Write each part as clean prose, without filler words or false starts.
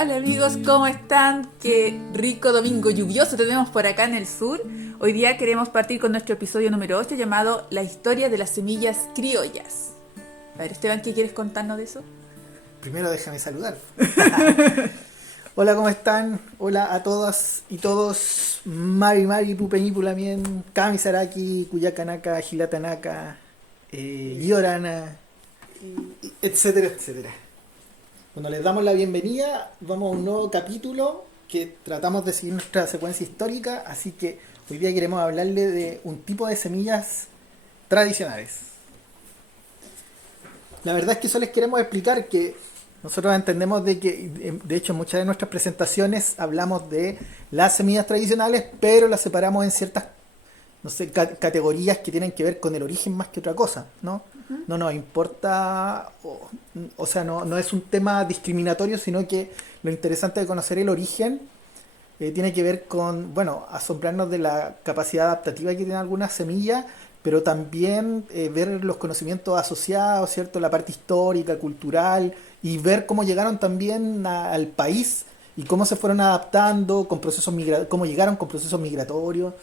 Hola amigos, ¿cómo están? Qué rico domingo lluvioso tenemos por acá en el sur. Hoy día queremos partir con nuestro episodio número 8 llamado La historia de las semillas criollas. A ver, Esteban, ¿qué quieres contarnos de eso? Primero déjame saludar. Hola, ¿cómo están? Hola a todas y todos. Mari, Pupeñipulamien, Kami Saraki, Kuyakanaka, Hilatanaka, Yorana, etcétera, etcétera. Cuando les damos la bienvenida, vamos a un nuevo capítulo que tratamos de seguir nuestra secuencia histórica, así que hoy día queremos hablarle de un tipo de semillas tradicionales. La verdad es que solo les queremos explicar que nosotros entendemos de que, de hecho, en muchas de nuestras presentaciones hablamos de las semillas tradicionales, pero las separamos en ciertas, no sé, categorías que tienen que ver con el origen más que otra cosa, ¿no? Ujú. No nos importa, o sea, no es un tema discriminatorio, sino que lo interesante de conocer el origen tiene que ver con, bueno, asombrarnos de la capacidad adaptativa que tienen algunas semillas, pero también ver los conocimientos asociados, ¿cierto? La parte histórica, cultural, y ver cómo llegaron también al país y cómo se fueron adaptando, con cómo llegaron con procesos migratorios.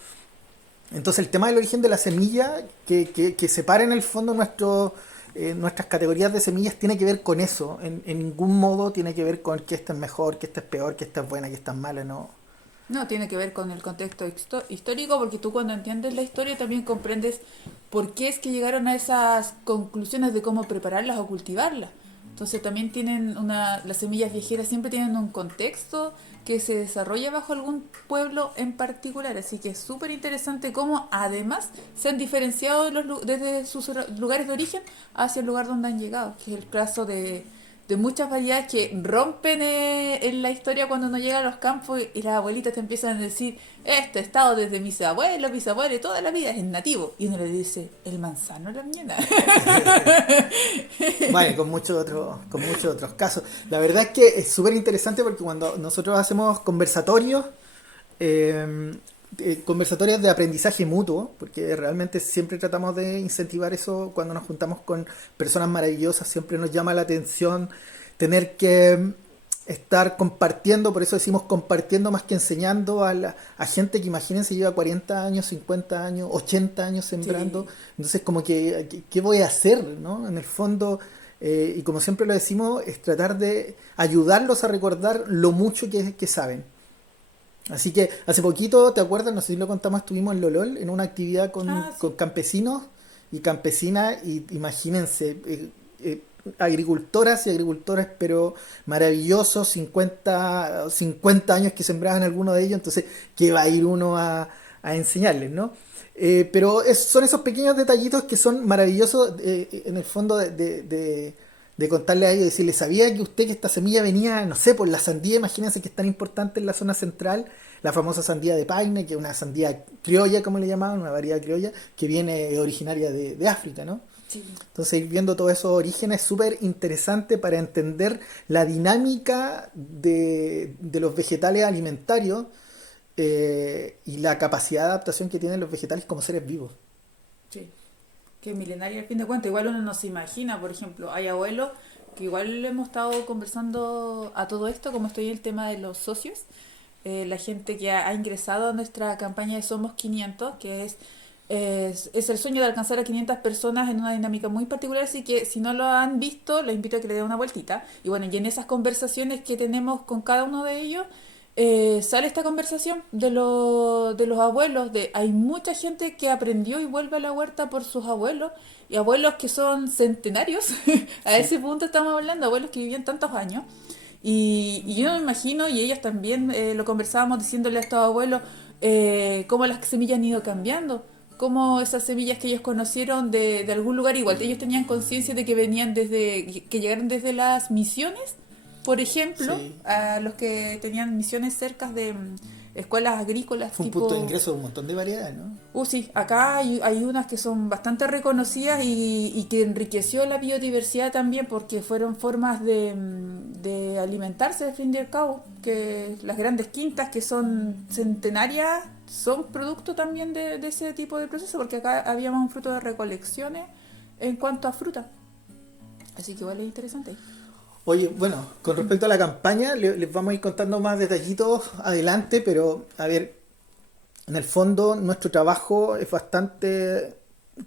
Entonces el tema del origen de la semilla, que separa en el fondo nuestras categorías de semillas, tiene que ver con eso. En ningún modo tiene que ver con que esta es mejor, que esta es peor, que esta es buena, que esta es mala, no. No, tiene que ver con el contexto histórico, porque tú cuando entiendes la historia también comprendes por qué es que llegaron a esas conclusiones de cómo prepararlas o cultivarlas. Entonces también las semillas viajeras siempre tienen un contexto que se desarrolla bajo algún pueblo en particular, así que es súper interesante cómo además se han diferenciado desde sus lugares de origen hacia el lugar donde han llegado, que es el caso de muchas variedades que rompen en la historia cuando uno llega a los campos y las abuelitas te empiezan a decir, este estado desde mis abuelos, bisabuelos, toda la vida es nativo. Y uno le dice, el manzano la mañana. Bueno, con muchos otros casos. La verdad es que es súper interesante porque cuando nosotros hacemos eh, conversatorios de aprendizaje mutuo, porque realmente siempre tratamos de incentivar eso cuando nos juntamos con personas maravillosas, siempre nos llama la atención tener que estar compartiendo, por eso decimos compartiendo más que enseñando a gente que imagínense lleva 40 años, 50 años, 80 años sembrando, Sí. entonces como que, ¿qué voy a hacer? ¿No? En el fondo, y como siempre lo decimos, es tratar de ayudarlos a recordar lo mucho que saben. Así que hace poquito, ¿te acuerdas? No sé si lo contamos, estuvimos en Lolol en una actividad con, Ah, con sí. campesinos y campesinas y imagínense, agricultoras y agricultores, pero maravillosos, 50 años que sembraban alguno de ellos, entonces, ¿qué va a ir uno a enseñarles, no? Pero son esos pequeños detallitos que son maravillosos en el fondo de contarle a ellos, decirles, ¿sabía que usted que esta semilla venía, no sé, por la sandía? Imagínense que es tan importante en la zona central, la famosa sandía de Paine, que es una sandía criolla, como le llamaban, una variedad criolla, que viene originaria de África, ¿no? Sí. Entonces ir viendo todos esos orígenes es súper interesante para entender la dinámica de los vegetales alimentarios y la capacidad de adaptación que tienen los vegetales como seres vivos. Sí. Que es milenaria al fin de cuentas. Igual uno no se imagina, por ejemplo, hay abuelos que igual hemos estado conversando a todo esto, como estoy en el tema de los socios, la gente que ha ingresado a nuestra campaña de Somos 500, que es el sueño de alcanzar a 500 personas en una dinámica muy particular, así que si no lo han visto, los invito a que le den una vueltita. Y bueno, y en esas conversaciones que tenemos con cada uno de ellos, sale esta conversación de los abuelos, de hay mucha gente que aprendió y vuelve a la huerta por sus abuelos, y abuelos que son centenarios, a Sí. ese punto estamos hablando, abuelos que vivían tantos años. Y yo me imagino, y ellos también lo conversábamos diciéndole a estos abuelos, cómo las semillas han ido cambiando, cómo esas semillas que ellos conocieron de algún lugar, igual ellos tenían conciencia de que venían que llegaron desde las misiones, por ejemplo, Sí. a los que tenían misiones cercas de escuelas agrícolas Fue un punto de tipo. ingreso de un montón de variedades, ¿no? Sí, acá hay unas que son bastante reconocidas y que enriqueció la biodiversidad también porque fueron formas de alimentarse al fin y al cabo, que las grandes quintas que son centenarias son producto también de ese tipo de proceso, porque acá habíamos un fruto de recolecciones en cuanto a fruta. Así que igual es interesante. Oye, bueno, con respecto a la campaña, les vamos a ir contando más detallitos adelante, pero a ver, en el fondo nuestro trabajo es bastante,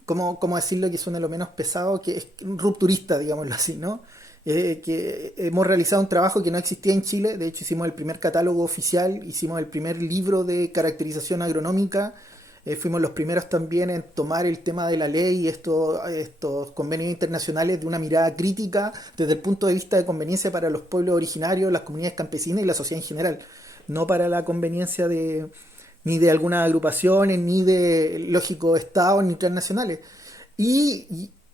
¿cómo decirlo que suene lo menos pesado? Que es rupturista, digámoslo así, ¿no? Que hemos realizado un trabajo que no existía en Chile, de hecho hicimos el primer catálogo oficial, hicimos el primer libro de caracterización agronómica, fuimos los primeros también en tomar el tema de la ley y estos convenios internacionales de una mirada crítica desde el punto de vista de conveniencia para los pueblos originarios, las comunidades campesinas y la sociedad en general, no para la conveniencia de ni de algunas agrupaciones, ni de, lógico, estados, ni transnacionales.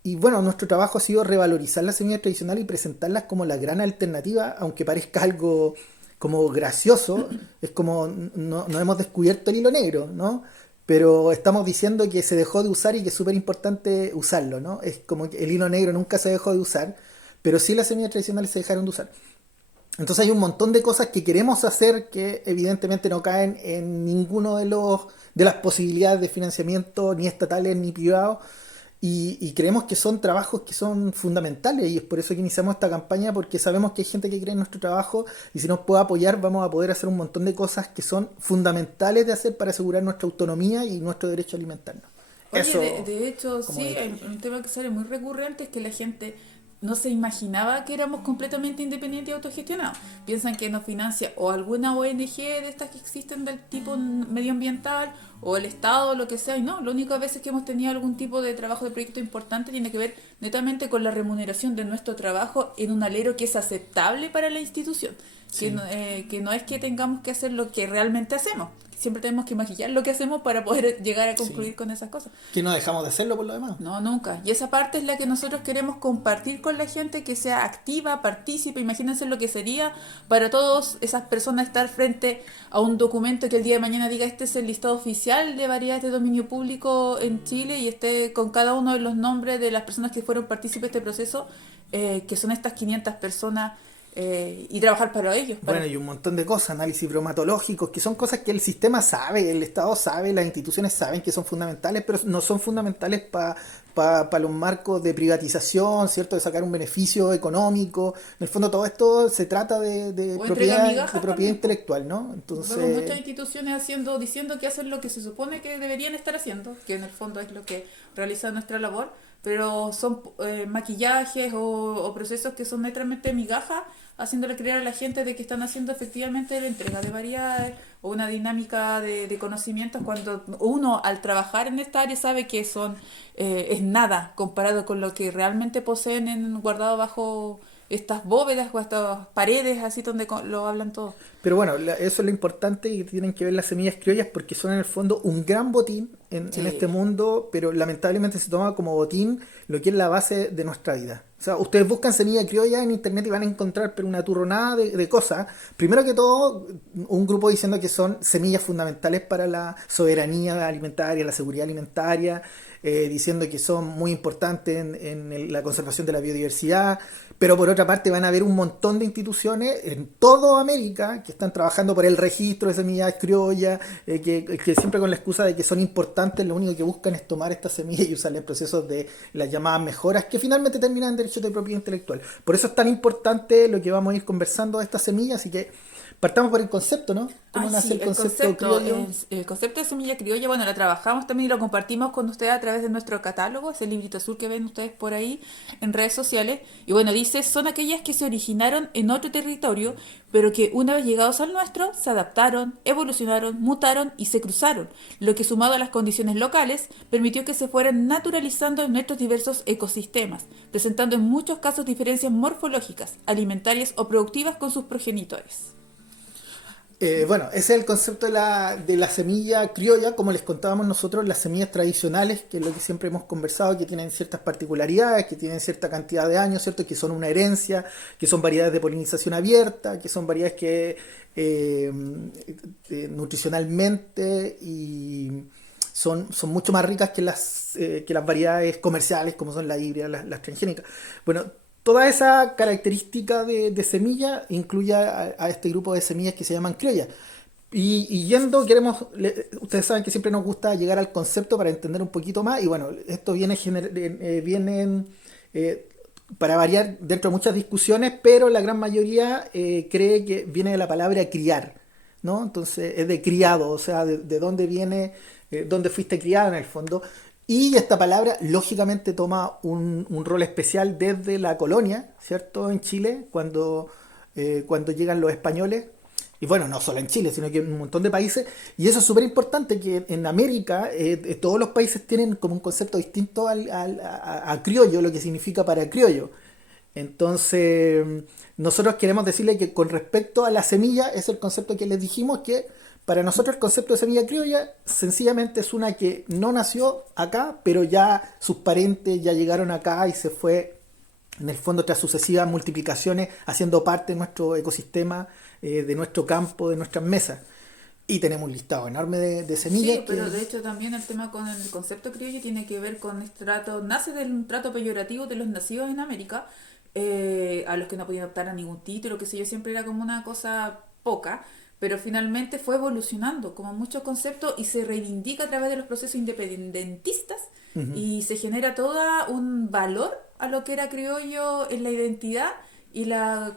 Bueno, nuestro trabajo ha sido revalorizar las semillas tradicionales y presentarlas como la gran alternativa, aunque parezca algo como gracioso, es como no hemos descubierto el hilo negro, ¿no? Pero estamos diciendo que se dejó de usar y que es súper importante usarlo, ¿no? Es como que el hilo negro nunca se dejó de usar, pero sí las semillas tradicionales se dejaron de usar. Entonces hay un montón de cosas que queremos hacer que evidentemente no caen en ninguno de las posibilidades de financiamiento, ni estatales ni privados, y creemos que son trabajos que son fundamentales, y es por eso que iniciamos esta campaña, porque sabemos que hay gente que cree en nuestro trabajo, y si nos puede apoyar vamos a poder hacer un montón de cosas que son fundamentales de hacer para asegurar nuestra autonomía y nuestro derecho a alimentarnos. Oye, Eso de hecho, como sí, detalle. un tema que sale muy recurrente es que la gente no se imaginaba que éramos completamente independientes y autogestionados. Piensan que nos financia o alguna ONG de estas que existen del tipo medioambiental o el Estado o lo que sea, y no, lo único a veces que hemos tenido algún tipo de trabajo de proyecto importante tiene que ver netamente con la remuneración de nuestro trabajo en un alero que es aceptable para la institución, Sí. que no es que tengamos que hacer lo que realmente hacemos, siempre tenemos que maquillar lo que hacemos para poder llegar a Sí. concluir con esas cosas. Que no dejamos de hacerlo por lo demás. No, nunca. Y esa parte es la que nosotros queremos compartir con la gente, que sea activa, partícipe. Imagínense lo que sería para todas esas personas estar frente a un documento que el día de mañana diga este es el listado oficial de variedades de dominio público en Chile y esté con cada uno de los nombres de las personas que fueron partícipes de este proceso, que son estas 500 personas, y trabajar para ellos. Bueno, y un montón de cosas, análisis bromatológicos, que son cosas que el sistema sabe, el Estado sabe, las instituciones saben que son fundamentales, pero no son fundamentales para los marcos de privatización, ¿cierto? De sacar un beneficio económico. En el fondo todo esto se trata de O entrega propiedad, migajas propiedad también, pues. intelectual, ¿no? Vemos muchas Entonces, instituciones diciendo que hacen lo que se supone que deberían estar haciendo, que en el fondo es lo que realiza nuestra labor, pero son maquillajes o procesos que son netamente migajas, haciéndole creer a la gente de que están haciendo efectivamente la entrega de variedades o una dinámica de conocimientos, cuando uno al trabajar en esta área sabe que es nada comparado con lo que realmente poseen guardado bajo estas bóvedas o estas paredes así donde lo hablan todos. pero bueno, eso es lo importante y tienen que ver las semillas criollas porque son en el fondo un gran botín en este Sí. mundo, pero lamentablemente se toma como botín lo que es la base de nuestra vida. O sea, ustedes buscan semilla criolla en internet y van a encontrar pero una turronada de cosas. Primero que todo, un grupo diciendo que son semillas fundamentales para la soberanía alimentaria, la seguridad alimentaria, diciendo que son muy importantes en la conservación de la biodiversidad, pero por otra parte van a haber un montón de instituciones en toda América que están trabajando por el registro de semillas criollas, que siempre con la excusa de que son importantes, lo único que buscan es tomar estas semillas y usarlas en procesos de las llamadas mejoras, que finalmente terminan en derechos de propiedad intelectual. Por eso es tan importante lo que vamos a ir conversando de estas semillas, así que partamos por el concepto, ¿no? ¿Cómo Ay, nace sí, el concepto criollo? el concepto de semilla criolla, bueno, lo trabajamos también y lo compartimos con ustedes a través de nuestro catálogo, ese librito azul que ven ustedes por ahí en redes sociales. Y bueno, dice, son aquellas que se originaron en otro territorio, pero que una vez llegados al nuestro, se adaptaron, evolucionaron, mutaron y se cruzaron, lo que sumado a las condiciones locales, permitió que se fueran naturalizando en nuestros diversos ecosistemas, presentando en muchos casos diferencias morfológicas, alimentarias o productivas con sus progenitores. Bueno, ese es el concepto de la semilla criolla, como les contábamos nosotros, las semillas tradicionales, que es lo que siempre hemos conversado, que tienen ciertas particularidades, que tienen cierta cantidad de años, ¿cierto? Que son una herencia, que son variedades de polinización abierta, que son variedades que nutricionalmente y son mucho más ricas que las variedades comerciales, como son la híbrida, las transgénicas. Bueno, toda esa característica de semilla incluye a este grupo de semillas que se llaman criollas. Y ustedes saben que siempre nos gusta llegar al concepto para entender un poquito más, y bueno, esto viene para variar, dentro de muchas discusiones, pero la gran mayoría cree que viene de la palabra criar, ¿no? Entonces es de criado, o sea, de dónde viene, dónde fuiste criado en el fondo. Y esta palabra lógicamente toma un rol especial desde la colonia, ¿cierto? En Chile, cuando llegan los españoles. Y bueno, no solo en Chile, sino que en un montón de países. Y eso es súper importante, que en América todos los países tienen como un concepto distinto a criollo, lo que significa para criollo. Entonces, nosotros queremos decirle que con respecto a la semilla, es el concepto que les dijimos, que para nosotros el concepto de semilla criolla sencillamente es una que no nació acá, pero ya sus parentes ya llegaron acá y se fue, en el fondo, tras sucesivas multiplicaciones, haciendo parte de nuestro ecosistema, de nuestro campo, de nuestras mesas. Y tenemos un listado enorme de semillas. Sí, pero de hecho también el tema con el concepto criollo tiene que ver con este trato, nace de un trato peyorativo de los nacidos en América, a los que no podían optar a ningún título, que sé yo, siempre era como una cosa poca, pero finalmente fue evolucionando como muchos conceptos y se reivindica a través de los procesos independentistas y se genera todo un valor a lo que era criollo en la identidad y la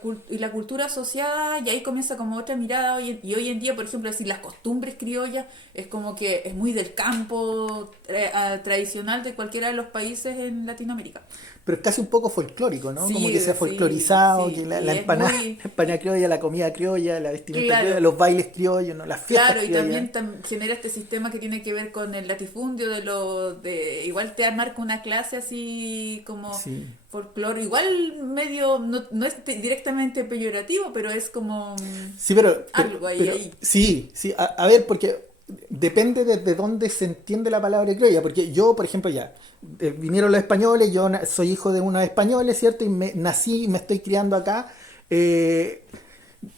cultura asociada, y ahí comienza como otra mirada. Y hoy en día, por ejemplo, decir las costumbres criollas es como que es muy del campo tradicional de cualquiera de los países en Latinoamérica. Pero es casi un poco folclórico, ¿no? Sí, Como que se ha sí, folclorizado, sí. que la Y es empanada, muy... la empanada criolla, la comida criolla, la vestimenta Claro. criolla, los bailes criollos, ¿no? Las fiestas Claro, y criollas. también genera este sistema que tiene que ver con el latifundio de igual te marca una clase así como Sí. folclore, igual medio, no es directamente peyorativo, pero es como Sí, pero, algo ahí. sí, sí, a ver, porque depende desde dónde se entiende la palabra criolla, porque yo, por ejemplo, ya, vinieron los españoles, yo soy hijo de unos españoles, ¿cierto? Y nací y me estoy criando acá.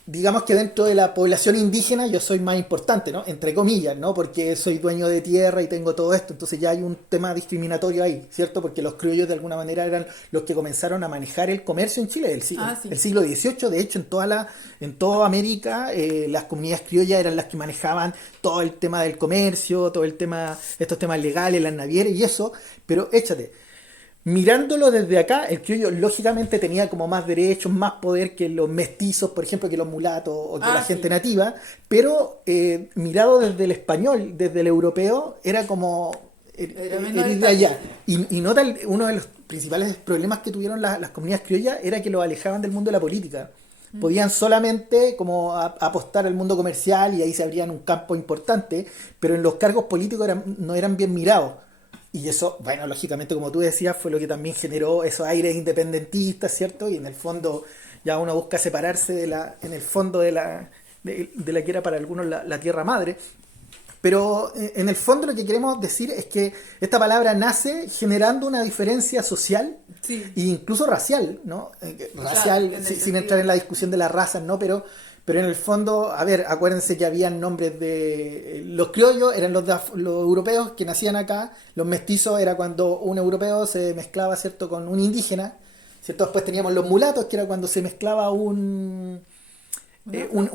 Digamos que dentro de la población indígena yo soy más importante, ¿no? Entre comillas, ¿no? Porque soy dueño de tierra y tengo todo esto, entonces ya hay un tema discriminatorio ahí, ¿cierto? Porque los criollos de alguna manera eran los que comenzaron a manejar el comercio en Chile, Sí. el siglo XVIII. De hecho, en toda América, las comunidades criollas eran las que manejaban todo el tema del comercio, todo el tema, estos temas legales, las navieras y eso, pero échate. Mirándolo desde acá, el criollo lógicamente tenía como más derechos, más poder que los mestizos, por ejemplo, que los mulatos o que la gente Sí. nativa, pero mirado desde el español, desde el europeo, era como Era ir menor de allá. Y nota, uno de los principales problemas que tuvieron las comunidades criollas era que los alejaban del mundo de la política. Podían solamente como apostar al mundo comercial y ahí se abrían un campo importante, pero en los cargos políticos no eran bien mirados. Y eso, bueno, lógicamente, como tú decías, fue lo que también generó esos aires independentistas, ¿cierto? Y en el fondo ya uno busca separarse en el fondo de la que era para algunos la tierra madre. Pero en el fondo lo que queremos decir es que esta palabra nace generando una diferencia social Sí. e incluso racial, ¿no? O sea, Racial, en el sin sentido- entrar en la discusión de las razas, ¿no? Pero en el fondo, a ver, acuérdense que habían nombres de... los criollos eran los europeos que nacían acá, los mestizos era cuando un europeo se mezclaba, ¿cierto?, con un indígena, ¿cierto? Después teníamos los mulatos, que era cuando se mezclaba un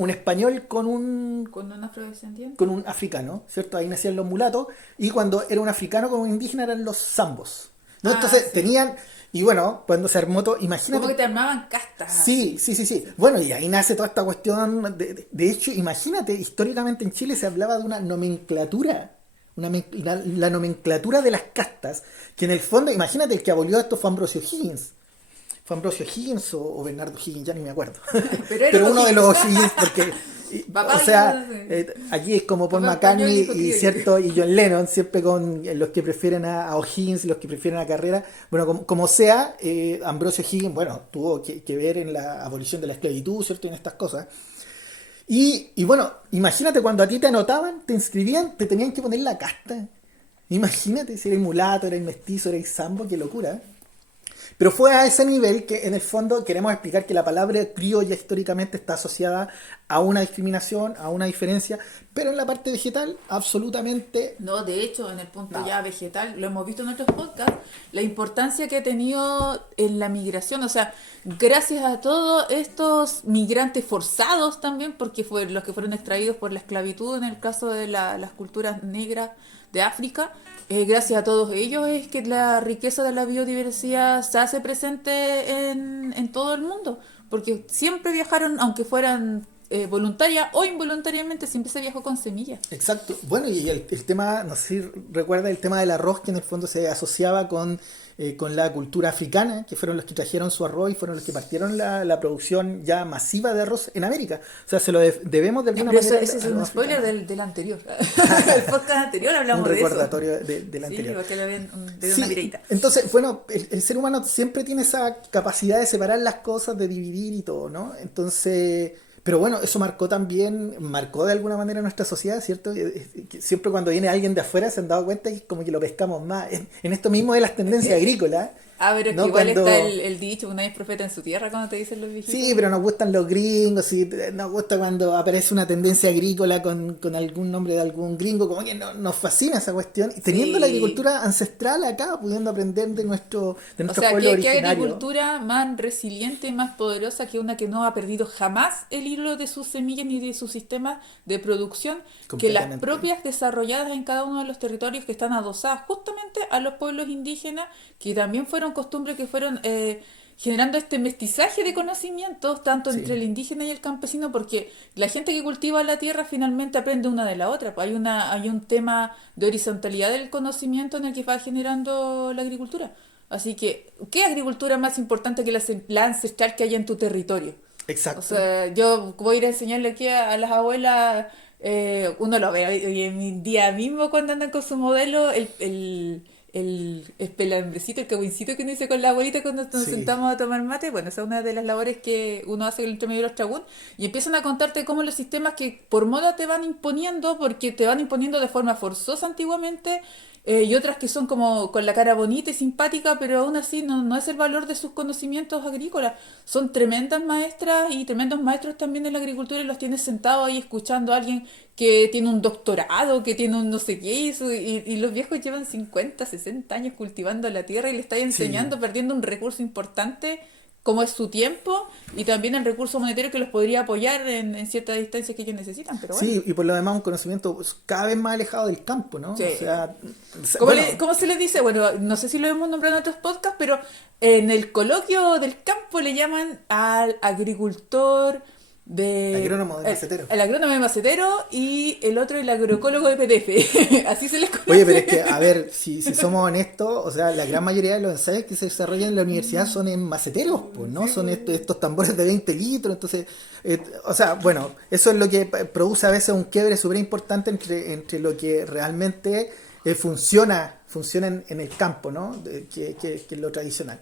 español con un afrodescendiente. con un africano, ¿cierto? Ahí nacían los mulatos, y cuando era un africano con un indígena eran los zambos, ¿no? Entonces Sí. tenían... Y bueno, cuando se armó todo, imagínate... Como que te armaban castas. Sí, sí, sí, sí. Bueno, y ahí nace toda esta cuestión. De hecho, imagínate, históricamente en Chile se hablaba de una nomenclatura. La nomenclatura de las castas. Que en el fondo, imagínate, el que abolió esto fue Ambrosio Higgins. Fue Ambrosio Higgins o Bernardo Higgins, ya ni me acuerdo. Era Pero los uno de Higgins. los Higgins, porque. Papá O sea, Higgins, sí. aquí es como Paul Papá McCartney español, hijo y criollo. cierto y John Lennon, siempre con los que prefieren a O'Higgins y los que prefieren a Carrera. Bueno, como sea, Ambrosio Higgins, bueno, tuvo que ver en la abolición de la esclavitud, ¿cierto? Y en estas cosas. Y bueno, imagínate cuando a ti te anotaban, te inscribían, te tenían que poner la casta. Imagínate si eres mulato, eres mestizo, eres zambo, qué locura, ¿eh? Pero fue a ese nivel que en el fondo queremos explicar que la palabra criolla históricamente está asociada a una discriminación, a una diferencia, Pero en la parte vegetal, absolutamente. No, de hecho, en el punto Nada. ya vegetal, lo hemos visto en otros podcasts, la importancia que ha tenido en la migración, o sea, gracias a todos estos migrantes forzados también, porque fue los que fueron extraídos por la esclavitud en el caso de las culturas negras de África, gracias a todos ellos es que la riqueza de la biodiversidad se hace presente en todo el mundo, porque siempre viajaron, aunque fueran voluntaria o involuntariamente, siempre se viajó con semillas. Exacto. Bueno, y el tema, no sé si recuerda el tema del arroz, que en el fondo se asociaba con la cultura africana, que fueron los que trajeron su arroz y fueron los que partieron la producción ya masiva de arroz en América. O sea, se lo debemos de alguna Pero eso, manera ese es a los un spoiler africanos. del anterior. El podcast anterior Un hablamos de eso. recordatorio del Sí, anterior. porque le ven de Sí, una miradita. entonces, bueno, el ser humano siempre tiene esa capacidad de separar las cosas, de dividir y todo, ¿no? Entonces, pero bueno, eso marcó de alguna manera nuestra sociedad, ¿cierto? Que siempre cuando viene alguien de afuera se han dado cuenta que como que lo pescamos más. En esto mismo de las tendencias agrícolas, Ah, pero es que ¿no? igual Cuando... está el dicho, una vez profeta en su tierra, cuando te dicen los viejitos. Sí, pero nos gustan los gringos, sí, nos gusta cuando aparece una tendencia agrícola con algún nombre de algún gringo, como que nos fascina esa cuestión. Y teniendo la Sí. agricultura ancestral acá, pudiendo aprender de O nuestro sea, pueblo ¿qué originario. agricultura más resiliente y más poderosa que una que no ha perdido jamás el hilo de sus semillas ni de su sistema de producción, que las Completamente. propias desarrolladas en cada uno de los territorios que están adosadas justamente a los pueblos indígenas, que también fueron costumbres que fueron generando este mestizaje de conocimientos, tanto Sí. entre el indígena y el campesino, porque la gente que cultiva la tierra finalmente aprende una de la otra. Pues hay un tema de horizontalidad del conocimiento en el que va generando la agricultura. Así que, ¿qué agricultura más importante que la ancestral que hay en tu territorio? O Exacto. sea, yo voy a ir a enseñarle aquí a las abuelas, uno lo ve hoy en mi día mismo cuando andan con su modelo, el pelambrecito, el cagüincito que uno dice con la abuelita cuando nos Sí. sentamos a tomar mate. Bueno, esa es una de las labores que uno hace en el intermedio de los tragún, y empiezan a contarte cómo los sistemas que por moda te van imponiendo, porque te van imponiendo de forma forzosa antiguamente, y otras que son como con la cara bonita y simpática, pero aún así no es el valor de sus conocimientos agrícolas. Son tremendas maestras y tremendos maestros también en la agricultura, y los tienes sentados ahí escuchando a alguien que tiene un doctorado, que tiene un no sé qué, y los viejos llevan 50 60 años cultivando la tierra y le estáis Sí. enseñando, perdiendo un recurso importante como es su tiempo, y también el recurso monetario que los podría apoyar en ciertas distancias que ellos necesitan, pero bueno. Sí, y por lo demás un conocimiento cada vez más alejado del campo, ¿no? Sí. O sea, ¿Cómo, bueno, cómo se les dice? Bueno, no sé si lo hemos nombrado en otros podcasts, pero en el coloquio del campo le llaman al agricultor agrónomo de macetero. el agrónomo de macetero, y el otro el agroecólogo de PDF. Así se les Oye, pero es conoce. que, a ver, si somos honestos, o sea, la gran mayoría de los ensayos que se desarrollan en la universidad son en maceteros, pues, ¿no? Son estos tambores de 20 litros, entonces, o sea, bueno, eso es lo que produce a veces un quiebre súper importante entre lo que realmente funciona en el campo, ¿no? Que es lo tradicional.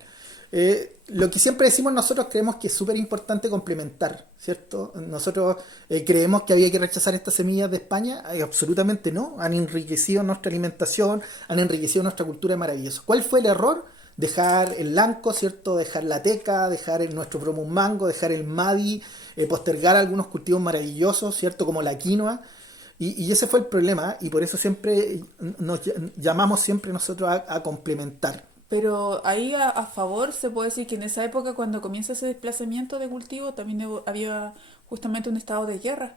Lo que siempre decimos nosotros, creemos que es súper importante complementar, ¿cierto? Nosotros creemos que había que rechazar estas semillas de España. Absolutamente no, han enriquecido nuestra alimentación, han enriquecido nuestra cultura maravillosa. ¿Cuál fue el error? Dejar el lanco, ¿cierto? Dejar la teca, dejar nuestro bromo mango, dejar el madi, postergar algunos cultivos maravillosos, ¿cierto? Como la quinoa. Y ese fue el problema, y por eso siempre nos llamamos siempre nosotros a complementar. Pero ahí a favor se puede decir que en esa época, cuando comienza ese desplazamiento de cultivo, también había justamente un estado de guerra,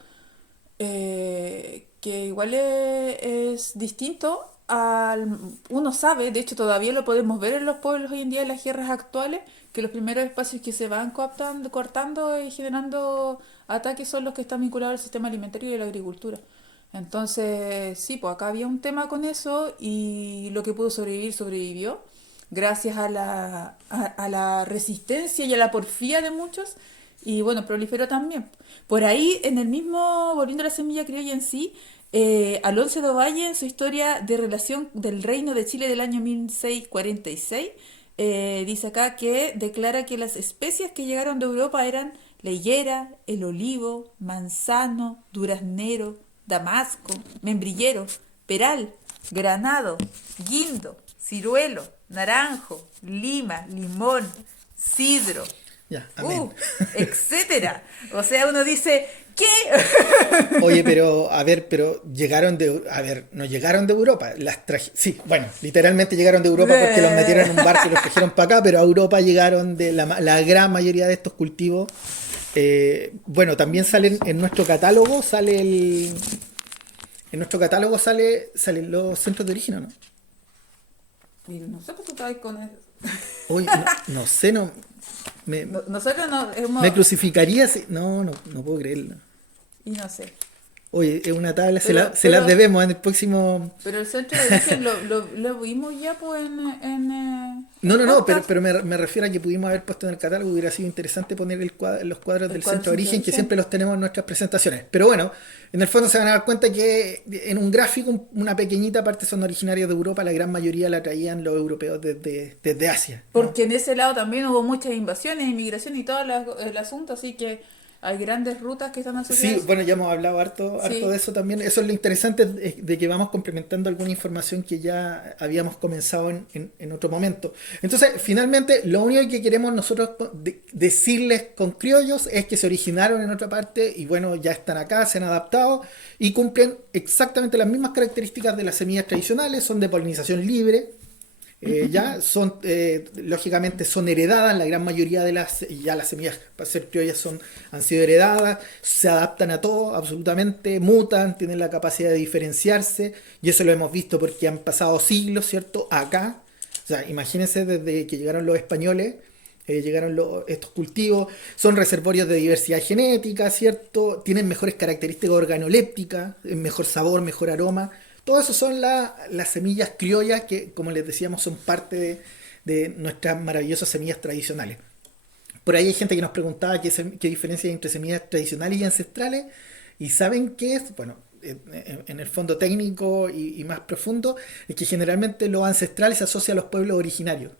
que igual es distinto al... Uno sabe, de hecho todavía lo podemos ver en los pueblos hoy en día, en las guerras actuales, que los primeros espacios que se van cooptando, cortando y generando ataques son los que están vinculados al sistema alimentario y a la agricultura. Entonces, sí, pues acá había un tema con eso, y lo que pudo sobrevivir, sobrevivió gracias a la resistencia y a la porfía de muchos, y bueno, proliferó también. Por ahí, en el mismo, volviendo a la semilla criolla en sí, Alonso de Ovalle, en su historia de relación del Reino de Chile del año 1646, dice acá que declara que las especias que llegaron de Europa eran la higuera, el olivo, manzano, duraznero, damasco, membrillero, peral, granado, guindo, ciruelo, naranjo, lima, limón, sidro, Ya, amén. etcétera. O sea, uno dice, ¿qué? Oye, pero, a ver, pero no llegaron de Europa. Sí, bueno, literalmente llegaron de Europa porque los metieron en un barco y los trajeron para acá, pero a Europa llegaron de la gran mayoría de estos cultivos. Bueno, también salen en nuestro catálogo, salen los centros de origen, ¿o no? Y nosotros tú estabas con eso. Oye, no sé, me, Nosotros no hemos... me crucificaría si, no puedo creerlo. Y no sé. Oye, es una tabla, se Pero, las debemos en el próximo. pero el centro de origen lo vimos ya pues en el No, podcast. pero me refiero a que pudimos haber puesto en el catálogo, hubiera sido interesante poner los cuadros El del cuadro centro de centro de origen, que origen. siempre los tenemos en nuestras presentaciones. Pero bueno, en el fondo se van a dar cuenta que en un gráfico una pequeñita parte son originarios de Europa, la gran mayoría la traían los europeos desde Asia, ¿no? Porque en ese lado también hubo muchas invasiones, inmigración y todo el asunto, así que hay grandes rutas que están asociadas a Sí, eso. bueno, ya hemos hablado harto de Sí, eso también. Eso es lo interesante de que vamos complementando alguna información que ya habíamos comenzado en otro momento. Entonces, finalmente, lo único que queremos nosotros decirles con criollos es que se originaron en otra parte y bueno, ya están acá, se han adaptado y cumplen exactamente las mismas características de las semillas tradicionales, son de polinización libre. Ya son, lógicamente son heredadas, la gran mayoría de las semillas para ser criollas han sido heredadas, se adaptan a todo, absolutamente, mutan, tienen la capacidad de diferenciarse, y eso lo hemos visto porque han pasado siglos, ¿cierto? Acá, o sea, imagínense desde que llegaron los españoles, llegaron estos cultivos, son reservorios de diversidad genética, ¿cierto? Tienen mejores características organolépticas, mejor sabor, mejor aroma. Todo eso son las semillas criollas que, como les decíamos, son parte de nuestras maravillosas semillas tradicionales. Por ahí hay gente que nos preguntaba qué diferencia hay entre semillas tradicionales y ancestrales. ¿Y saben qué es? Bueno, en el fondo técnico y más profundo, es que generalmente lo ancestral se asocia a los pueblos originarios,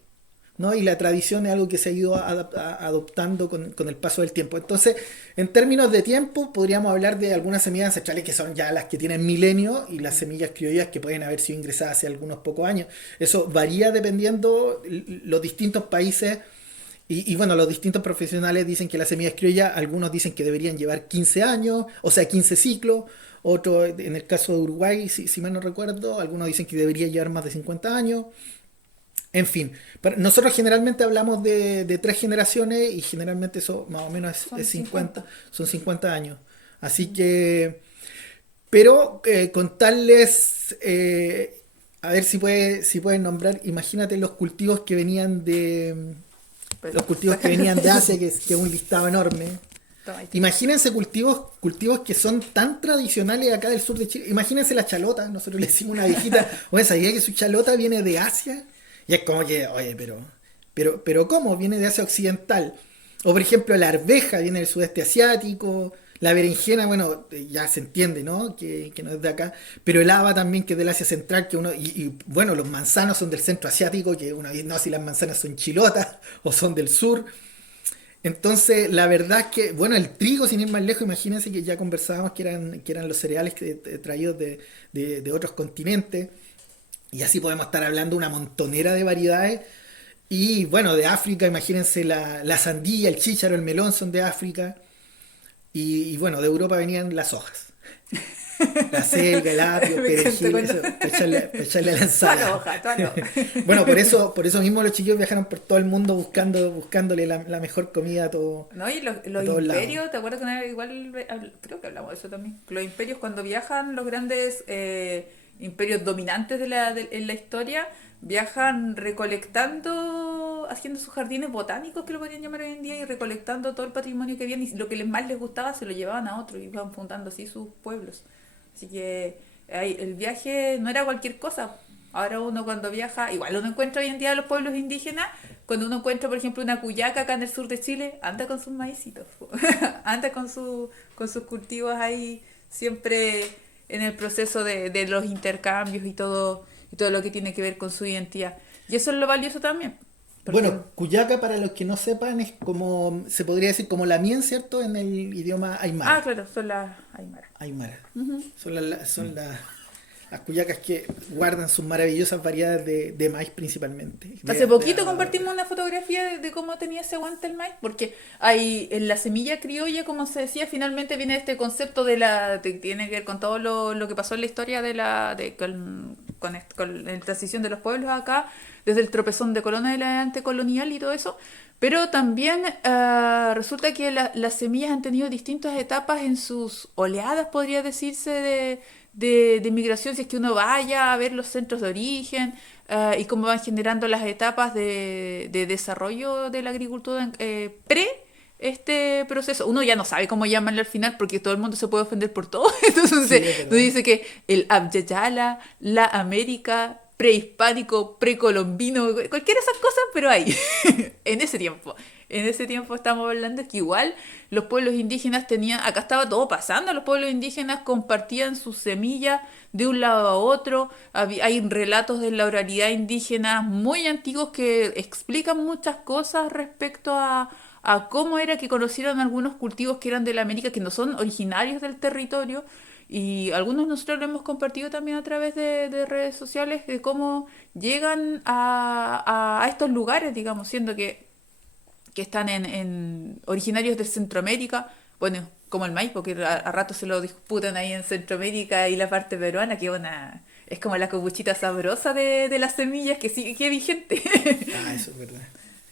¿no? Y la tradición es algo que se ha ido adoptando con el paso del tiempo. Entonces, en términos de tiempo, podríamos hablar de algunas semillas ancestrales que son ya las que tienen milenios y las semillas criollas que pueden haber sido ingresadas hace algunos pocos años. Eso varía dependiendo los distintos países. Bueno, los distintos profesionales dicen que las semillas criollas, algunos dicen que deberían llevar 15 años, o sea, 15 ciclos. Otro, en el caso de Uruguay, si mal no recuerdo, algunos dicen que debería llevar más de 50 años. En fin, nosotros generalmente hablamos de 3 generaciones y generalmente eso más o menos son es 50, 50. son 50 años. Así que, pero contarles, a ver si pueden nombrar, imagínate Pues, los cultivos que venían de Asia, que es un listado enorme. toma ahí. Imagínense cultivos que son tan tradicionales acá del sur de Chile. Imagínense la chalota. Nosotros le decimos a una viejita, oye, ¿sabía que su chalota viene de Asia? Y es como que, oye, pero ¿cómo? Viene de Asia Occidental. O por ejemplo, la arveja viene del sudeste asiático. La berenjena, bueno, ya se entiende, ¿no? Que no es de acá. Pero el haba también, que es del Asia Central, bueno, los manzanos son del centro asiático, que uno dice, no, si las manzanas son chilotas o son del sur. Entonces, la verdad es que, bueno, el trigo, sin ir más lejos, imagínense que ya conversábamos que eran los cereales traídos de otros continentes, y así podemos estar hablando una montonera de variedades. Y bueno, de África, imagínense la sandía, el chícharo, el melón son de África, y bueno, de Europa venían las hojas. La selga, el apio, Me encanta perejil, cuando... eso, para echarle a la Toda la ensalada. hoja, toda la hoja. Bueno, por eso mismo los chiquillos viajaron por todo el mundo buscándole la mejor comida ¿No? Y a los todos lados. imperios, ¿te acuerdas que igual creo que hablamos de eso también? Los imperios cuando viajan, los grandes imperios dominantes en la historia, viajan recolectando, haciendo sus jardines botánicos, que lo podrían llamar hoy en día, y recolectando todo el patrimonio que habían, y lo que más les gustaba se lo llevaban a otros y iban fundando así sus pueblos. Así que el viaje no era cualquier cosa. Ahora uno cuando viaja, igual uno encuentra hoy en día a los pueblos indígenas, cuando uno encuentra, por ejemplo, una cuyaca acá en el sur de Chile, anda con sus maicitos, anda con sus cultivos ahí, siempre en el proceso de los intercambios y todo lo que tiene que ver con su identidad. Y eso es lo valioso también. Porque, Bueno, cuyaca, para los que no sepan, es como, se podría decir como la mien, ¿cierto? En el idioma aymara. claro, son las aymaras. Aymara. Ujú. Son Las cuyacas que guardan sus maravillosas variedades de maíz principalmente. Hace poquito compartimos una fotografía de cómo tenía ese guante el maíz, porque hay en la semilla criolla, como se decía, finalmente viene este concepto tiene que ver con todo lo que pasó en la historia con la transición de los pueblos acá, desde el tropezón de Colón adelante colonial y todo eso. Pero también resulta que las semillas han tenido distintas etapas en sus oleadas, podría decirse, de migración, si es que uno vaya a ver los centros de origen y cómo van generando las etapas de desarrollo de la agricultura pre este proceso. Uno ya no sabe cómo llamarle al final porque todo el mundo se puede ofender por todo. Entonces uno dice que el Abyayala, la América, prehispánico, precolombino, cualquiera de esas cosas, pero ahí, en ese tiempo. En ese tiempo estamos hablando que igual los pueblos indígenas tenían, acá estaba todo pasando, los pueblos indígenas compartían sus semillas de un lado a otro, hay relatos de la oralidad indígena muy antiguos que explican muchas cosas respecto a cómo era que conocieron algunos cultivos que eran de la América, que no son originarios del territorio, y algunos nosotros lo hemos compartido también a través de redes sociales, de cómo llegan a estos lugares, digamos, siendo que están en originarios de Centroamérica, bueno, como el maíz, porque a rato se lo disputan ahí en Centroamérica y la parte peruana, que es como la copuchita sabrosa de las semillas que sigue vigente. Ah, eso es verdad.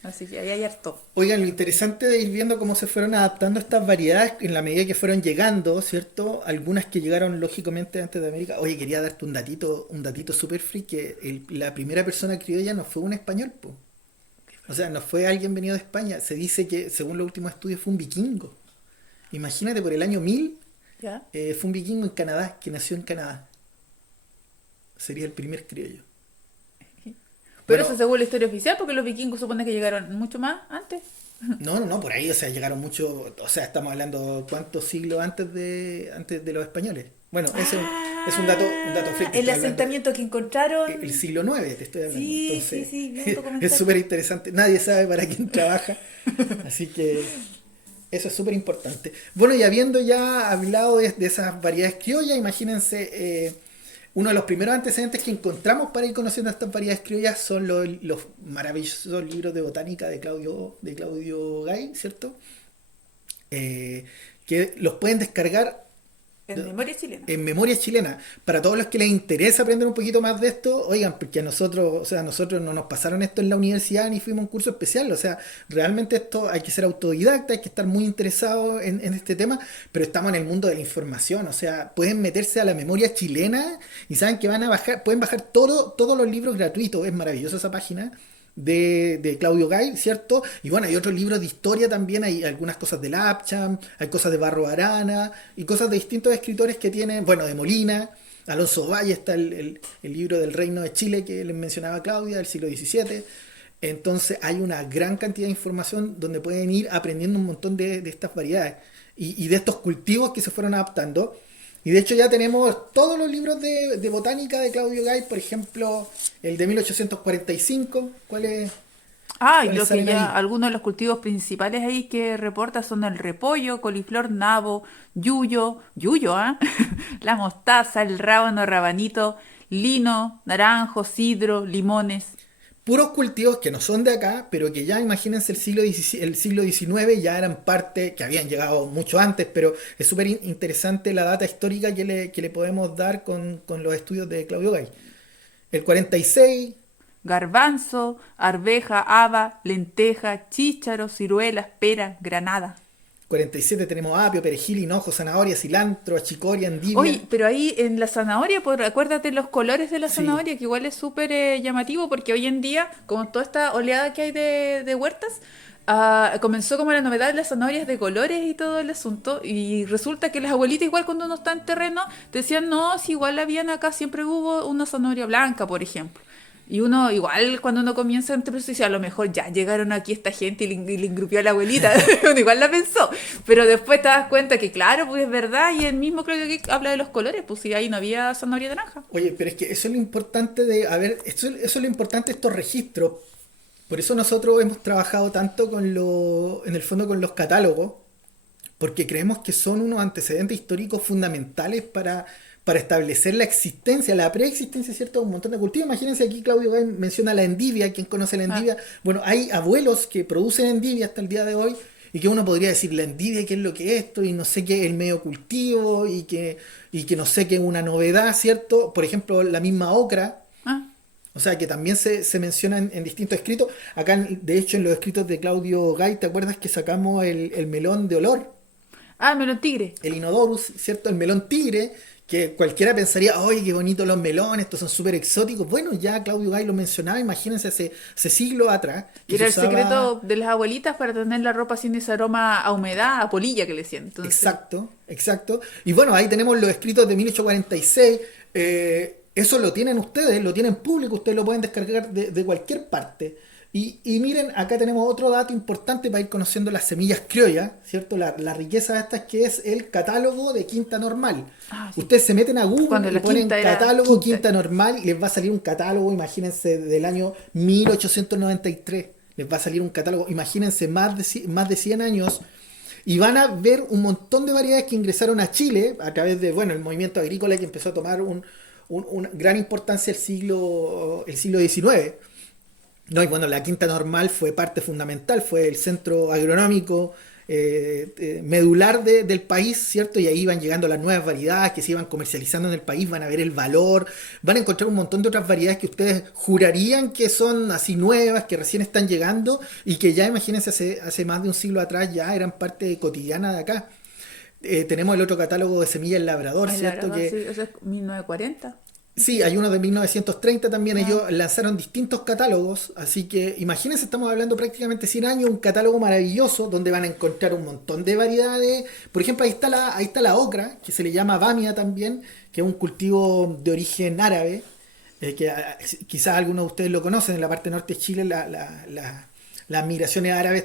Así que ahí hay harto. Oigan, lo interesante de ir viendo cómo se fueron adaptando estas variedades en la medida que fueron llegando, ¿cierto? Algunas que llegaron lógicamente antes de América. Oye, quería darte un datito super free, que la primera persona criolla no fue un español, po. O sea, no fue alguien venido de España. Se dice que, según los últimos estudios, fue un vikingo. Imagínate, por el año 1000, ¿Ya? fue un vikingo en Canadá, que nació en Canadá. Sería el primer criollo. Pero Bueno, eso según la historia oficial, porque los vikingos supone que llegaron mucho más antes. no, por ahí, o sea, llegaron mucho, o sea, estamos hablando cuántos siglos antes de los españoles. Bueno, ese es un dato frío. Te El estoy hablando, asentamiento que encontraron. el siglo IX te estoy hablando. Sí, Entonces, sí, vi un documental. es súper interesante. Nadie sabe para quién trabaja. Así que eso es súper importante. Bueno, y habiendo ya hablado de esas variedades criollas, imagínense, uno de los primeros antecedentes que encontramos para ir conociendo estas variedades criollas son los maravillosos libros de botánica de Claudio Gay, ¿cierto? Que los pueden descargar En memoria chilena. en Memoria Chilena. Para todos los que les interesa aprender un poquito más de esto, oigan, porque a nosotros no nos pasaron esto en la universidad ni fuimos a un curso especial, o sea, realmente esto hay que ser autodidacta, hay que estar muy interesado en este tema, pero estamos en el mundo de la información, o sea, pueden meterse a la Memoria Chilena y saben que pueden bajar todos los libros gratuitos, es maravillosa esa página. De Claudio Gay, ¿cierto? Y bueno, hay otros libros de historia también, hay algunas cosas de Lapcham, hay cosas de Barro Arana, y cosas de distintos escritores que tienen, bueno, de Molina, Alonso Valle, está el libro del Reino de Chile que les mencionaba Claudia, del siglo XVII. Entonces hay una gran cantidad de información donde pueden ir aprendiendo un montón de estas variedades y de estos cultivos que se fueron adaptando. Y de hecho ya tenemos todos los libros de botánica de Claudio Gay, por ejemplo, el de 1845. Y Lo que salen ya ahí? algunos de los cultivos principales ahí que reporta son el repollo, coliflor, nabo, yuyo, ¿ah? La mostaza, el rábano, rabanito, lino, naranjo, sidro, limones. Puros cultivos que no son de acá, pero que ya imagínense el siglo XIX ya eran parte, que habían llegado mucho antes, pero es súper interesante la data histórica que le podemos dar con los estudios de Claudio Gay. El 46, Garbanzo, arveja, haba, lenteja, chícharo, ciruelas, pera, granada. 47 tenemos apio, perejil, hinojo, zanahoria, cilantro, achicoria, Oye, endivia. pero ahí en la zanahoria, pues acuérdate los colores de la Sí, zanahoria, que igual es súper llamativo, porque hoy en día, con toda esta oleada que hay de huertas, comenzó como la novedad de las zanahorias de colores y todo el asunto, y resulta que las abuelitas igual cuando uno está en terreno, decían, no, si igual habían acá, siempre hubo una zanahoria blanca, por ejemplo. Y uno, igual, cuando uno comienza en proceso, dice, a lo mejor ya llegaron aquí esta gente y le ingrupió a la abuelita. Uno igual la pensó. Pero después te das cuenta que, claro, pues es verdad. Y el mismo Claudio que habla de los colores, pues si ahí no había zanahoria naranja. oye, pero es que eso es lo importante eso es lo importante de estos registros. Por eso nosotros hemos trabajado tanto en el fondo con los catálogos, porque creemos que son unos antecedentes históricos fundamentales para establecer la existencia, la preexistencia, ¿cierto? Un montón de cultivos. Imagínense aquí Claudio Gay menciona la endivia. ¿Quién conoce la Ah, endivia? Bueno, hay abuelos que producen endivia hasta el día de hoy y que uno podría decir la endivia, qué es lo que es esto, y no sé qué es el medio cultivo, y que no sé qué es una novedad, ¿cierto? Por ejemplo, la misma ocra. ah, O sea, que también se menciona en distintos escritos. Acá, de hecho, en los escritos de Claudio Gay, ¿te acuerdas que sacamos el melón de olor? melón tigre. El Inodorus, ¿cierto? El melón tigre, que cualquiera pensaría, oye, qué bonitos los melones, estos son súper exóticos. Bueno, ya Claudio Gay lo mencionaba, imagínense hace siglos atrás, Y que se era el usaba. secreto de las abuelitas para tener la ropa sin ese aroma a humedad, a polilla que le decían. Entonces, Exacto, exacto. Y bueno, ahí tenemos los escritos de 1846. Eso lo tienen ustedes, lo tienen público, ustedes lo pueden descargar de cualquier parte. Y miren, acá tenemos otro dato importante para ir conociendo las semillas criollas, ¿cierto? La riqueza de estas que es el catálogo de quinta normal. sí. Ustedes se meten a Cuando Google y la ponen quinta era catálogo quinta. quinta normal y les va a salir un catálogo, imagínense, del año 1893. Les va a salir un catálogo, imagínense, más de 100 años y van a ver un montón de variedades que ingresaron a Chile a través de, bueno, el movimiento agrícola que empezó a tomar una gran importancia el siglo XIX. No, y bueno, la quinta normal fue parte fundamental, fue el centro agronómico medular del país, ¿cierto? Y ahí van llegando las nuevas variedades que se iban comercializando en el país, van a ver el valor, van a encontrar un montón de otras variedades que ustedes jurarían que son así nuevas, que recién están llegando y que ya, imagínense, hace más de un siglo atrás ya eran parte cotidiana de acá. Tenemos el otro catálogo de semillas Labrador, El ¿cierto? labrador, Que sí, eso es 1940. sí, hay uno de 1930 también, Ah, ellos lanzaron distintos catálogos, así que imagínense, estamos hablando prácticamente 100 años, un catálogo maravilloso donde van a encontrar un montón de variedades. Por ejemplo, ahí está la ocra, que se le llama bamia también, que es un cultivo de origen árabe, que quizás algunos de ustedes lo conocen, en la parte norte de Chile las migraciones árabes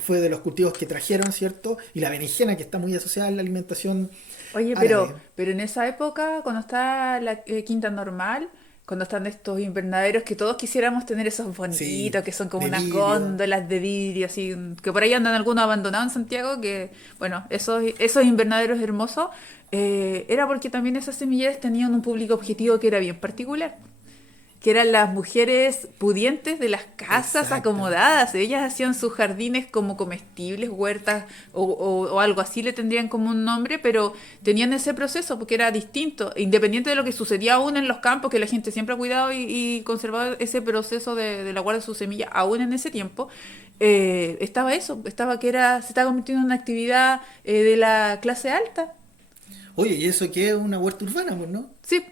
fue de los cultivos que trajeron, ¿cierto? Y la berenjena, que está muy asociada a la alimentación oye, árabe. pero en esa época, cuando está la quinta normal, cuando están estos invernaderos que todos quisiéramos tener esos Sí, bonitos, que son como de unas vidrio. góndolas de vidrio, así, que por ahí andan algunos abandonados en Santiago, que, bueno, esos invernaderos hermosos, era porque también esas semilleras tenían un público objetivo que era bien particular, que eran las mujeres pudientes de las casas Exactamente. acomodadas. Ellas hacían sus jardines como comestibles, huertas o algo así le tendrían como un nombre, pero tenían ese proceso porque era distinto, independiente de lo que sucedía aún en los campos, que la gente siempre ha cuidado y conservado ese proceso de la guarda de sus semillas, aún en ese tiempo. Estaba eso, estaba que se estaba convirtiendo en una actividad de la clase alta. Oye, ¿y eso qué es una huerta urbana, pues, no? Sí,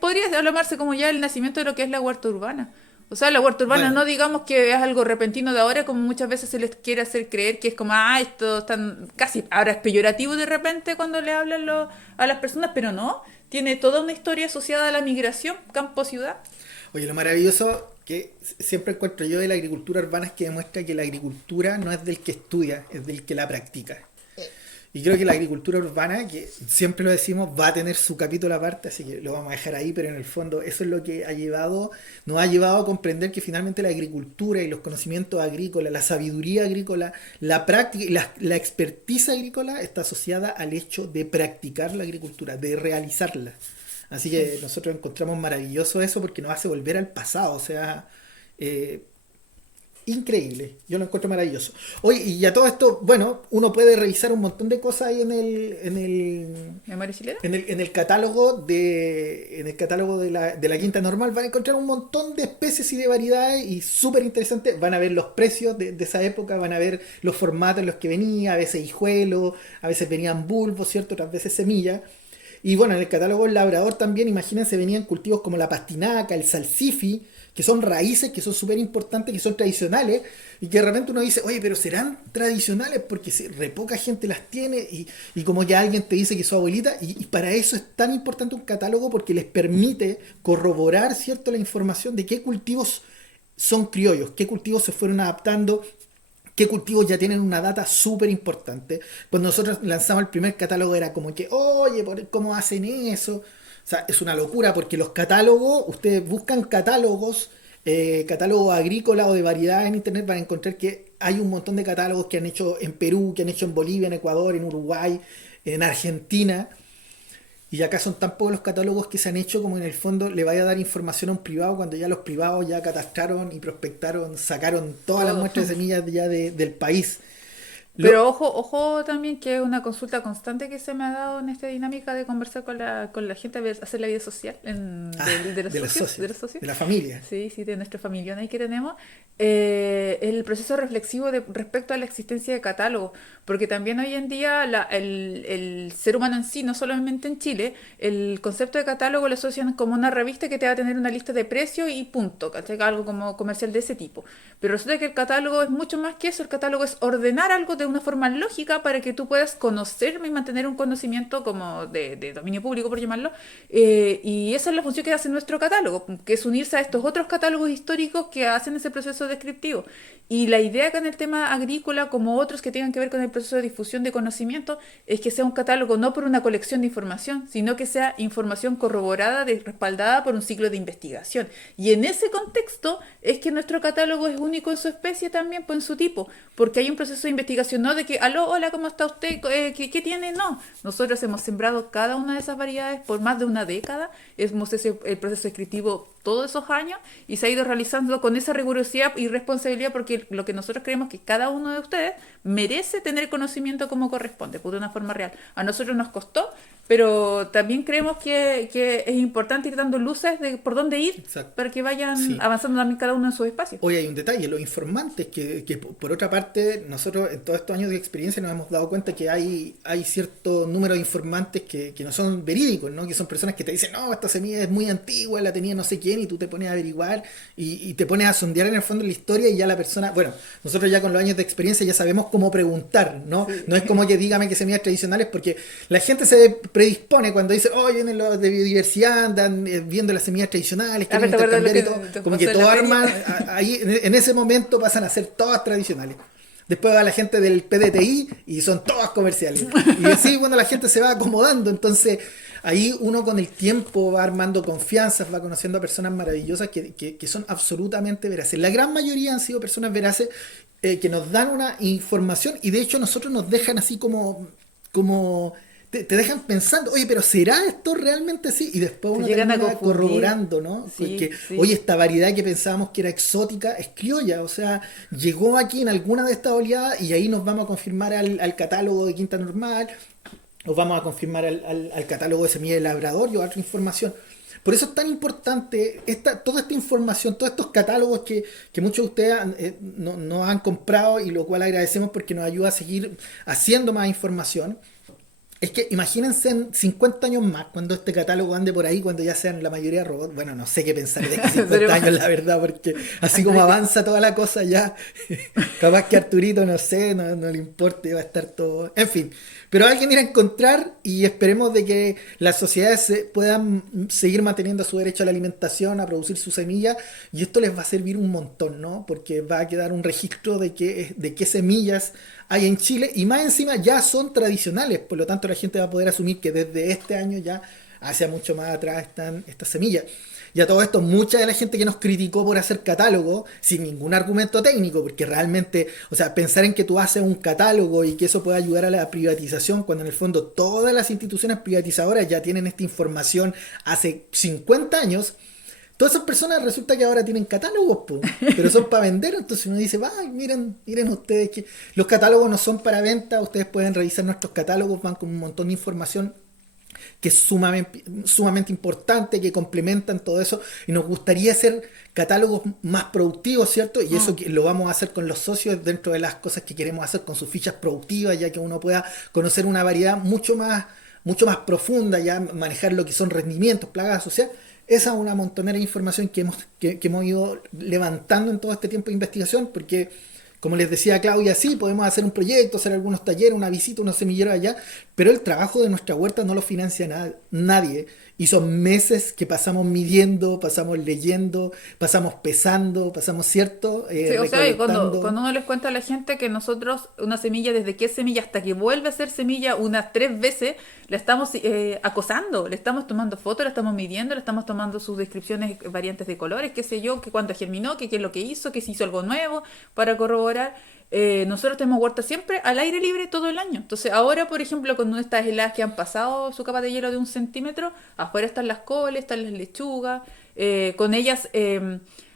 podría llamarse como ya el nacimiento de lo que es la huerta urbana. O sea, la huerta urbana Bueno, no digamos que es algo repentino de ahora, como muchas veces se les quiere hacer creer que es como, esto están casi, ahora es peyorativo de repente cuando le hablan a las personas, pero no, tiene toda una historia asociada a la migración, campo-ciudad. oye, lo maravilloso que siempre encuentro yo de la agricultura urbana es que demuestra que la agricultura no es del que estudia, es del que la practica. Y creo que la agricultura urbana, que siempre lo decimos, va a tener su capítulo aparte, así que lo vamos a dejar ahí, pero en el fondo eso es lo que nos ha llevado a comprender que finalmente la agricultura y los conocimientos agrícolas, la sabiduría agrícola, la práctica y la expertiza agrícola está asociada al hecho de practicar la agricultura, de realizarla. Así Sí. que nosotros encontramos maravilloso eso porque nos hace volver al pasado, o sea, eh, increíble, yo lo encuentro maravilloso. Oye, y a todo esto, bueno, uno puede revisar un montón de cosas ahí ¿Memoria chilena? en el catálogo de la quinta normal. Van a encontrar un montón de especies y de variedades y súper interesante. Van a ver los precios de esa época, van a ver los formatos en los que venía, a veces hijuelos, a veces venían bulbos, ¿cierto? Otras veces semillas. Y bueno, en el catálogo del labrador también, imagínense, venían cultivos como la pastinaca, el salsifi, que son raíces, que son súper importantes, que son tradicionales, y que de repente uno dice, oye, pero serán tradicionales porque re poca gente las tiene, y como ya alguien te dice que es su abuelita, y para eso es tan importante un catálogo porque les permite corroborar, ¿cierto?, la información de qué cultivos son criollos, qué cultivos se fueron adaptando, qué cultivos ya tienen una data súper importante. Cuando nosotros lanzamos el primer catálogo era como que, oye, ¿cómo hacen eso? O sea, es una locura porque los catálogos, ustedes buscan catálogos agrícolas o de variedades en internet, van a encontrar que hay un montón de catálogos que han hecho en Perú, que han hecho en Bolivia, en Ecuador, en Uruguay, en Argentina, Y acá son tan pocos los catálogos que se han hecho como en el fondo le vaya a dar información a un privado cuando ya los privados ya catastraron y prospectaron, sacaron todas las Todo. muestras de semillas ya del país. Lo, Pero ojo también que es una consulta constante que se me ha dado en esta dinámica de conversar con la gente, hacer la vida social de los de los socios, de socios, los socios. de la familia. Sí, sí, de nuestro familión ahí que tenemos. El proceso reflexivo respecto a la existencia de catálogos, porque también hoy en día el ser humano en sí, no solamente en Chile, el concepto de catálogo lo asocian como una revista que te va a tener una lista de precios y punto, ¿cachai? Algo como comercial de ese tipo. Pero resulta que el catálogo es mucho más que eso, el catálogo es ordenar algo de una forma lógica para que tú puedas conocer y mantener un conocimiento como de dominio público, por llamarlo, y esa es la función que hace nuestro catálogo, que es unirse a estos otros catálogos históricos que hacen ese proceso descriptivo. Y la idea acá en el tema agrícola, como otros que tengan que ver con el proceso de difusión de conocimiento, es que sea un catálogo no por una colección de información, sino que sea información corroborada, respaldada por un ciclo de investigación. Y en ese contexto es que nuestro catálogo es único en su especie también, pues en su tipo, porque hay un proceso de investigación, no de que, aló, hola, ¿cómo está usted? ¿Qué tiene? No, nosotros hemos sembrado cada una de esas variedades por más de una década, hemos hecho el proceso descriptivo todos esos años y se ha ido realizando con esa rigurosidad y responsabilidad porque lo que nosotros creemos que cada uno de ustedes merece tener conocimiento como corresponde, pues de una forma real. A nosotros nos costó, pero también creemos que es importante ir dando luces de por dónde ir. Exacto. Para que vayan Sí. avanzando también cada uno en sus espacios. Hoy hay un detalle, los informantes, que por otra parte, nosotros en todos estos años de experiencia nos hemos dado cuenta que hay cierto número de informantes que no son verídicos, ¿no? Que son personas que te dicen, no, esta semilla es muy antigua, la tenía no sé quién, y tú te pones a averiguar y te pones a sondear en el fondo la historia y ya la persona, bueno, nosotros ya con los años de experiencia ya sabemos cómo preguntar, ¿no? Sí. No es como que dígame que semillas tradicionales, porque la gente se predispone cuando dice, oh, vienen los de biodiversidad, andan viendo las semillas tradicionales, quieren pero ¿te acuerdas intercambiar y lo que todo, te como que pasó en todo la feria? arman, ahí en ese momento pasan a ser todas tradicionales. Después va la gente del PDTI y son todas comerciales. Y así, bueno, la gente se va acomodando. Entonces, ahí uno con el tiempo va armando confianzas, va conociendo a personas maravillosas que son absolutamente veraces. La gran mayoría han sido personas veraces que nos dan una información y de hecho nosotros nos dejan así como te dejan pensando, oye, pero ¿será esto realmente así? Y después Te uno llegan a termina confundir. corroborando, ¿no? Sí, Porque, sí. oye, esta variedad que pensábamos que era exótica es criolla, o sea, llegó aquí en alguna de estas oleadas y ahí nos vamos a confirmar al catálogo de Quinta Normal, nos vamos a confirmar al catálogo de Semilla de Labrador y otra información. Por eso es tan importante toda esta información, todos estos catálogos que muchos de ustedes no han comprado y lo cual agradecemos porque nos ayuda a seguir haciendo más información. Es que imagínense en 50 años más, cuando este catálogo ande por ahí, cuando ya sean la mayoría robots. Bueno, no sé qué pensar de aquí 50 años, la verdad, porque así como avanza toda la cosa ya, capaz que Arturito, no sé, no le importe, va a estar todo... En fin, pero alguien irá a encontrar y esperemos de que las sociedades puedan seguir manteniendo su derecho a la alimentación, a producir su semilla, y esto les va a servir un montón, ¿no? Porque va a quedar un registro de qué semillas hay en Chile y más encima ya son tradicionales, por lo tanto la gente va a poder asumir que desde este año ya hacia mucho más atrás están estas semillas. Y a todo esto, mucha de la gente que nos criticó por hacer catálogo, sin ningún argumento técnico, porque realmente, o sea, pensar en que tú haces un catálogo y que eso puede ayudar a la privatización, cuando en el fondo todas las instituciones privatizadoras ya tienen esta información hace 50 años, todas esas personas resulta que ahora tienen catálogos, po, pero son para vender, entonces uno dice, va, miren ustedes que los catálogos no son para venta, ustedes pueden revisar nuestros catálogos, van con un montón de información que es sumamente importante, que complementan todo eso, y nos gustaría hacer catálogos más productivos, ¿cierto? Y eso lo vamos a hacer con los socios dentro de las cosas que queremos hacer con sus fichas productivas, ya que uno pueda conocer una variedad mucho más profunda, ya manejar lo que son rendimientos, plagas asociadas. Esa es una montonera de información que hemos ido levantando en todo este tiempo de investigación, porque, como les decía Claudia, sí, podemos hacer un proyecto, hacer algunos talleres, una visita, unos semilleros allá, pero el trabajo de nuestra huerta no lo financia nadie. Y son meses que pasamos midiendo, pasamos leyendo, pasamos pesando, pasamos, ¿cierto? Sí, o sea, y recolectando. cuando uno les cuenta a la gente que nosotros una semilla, desde que es semilla hasta que vuelve a ser semilla unas 3 veces, la estamos acosando, le estamos tomando fotos, la estamos midiendo, le estamos tomando sus descripciones variantes de colores, qué sé yo, que cuándo germinó, qué es lo que hizo, que se hizo algo nuevo para corroborar. nosotros tenemos huerta siempre al aire libre todo el año. Entonces ahora, por ejemplo, con estas heladas que han pasado su capa de hielo de 1 centímetro, afuera están las coles, están las lechugas, con ellas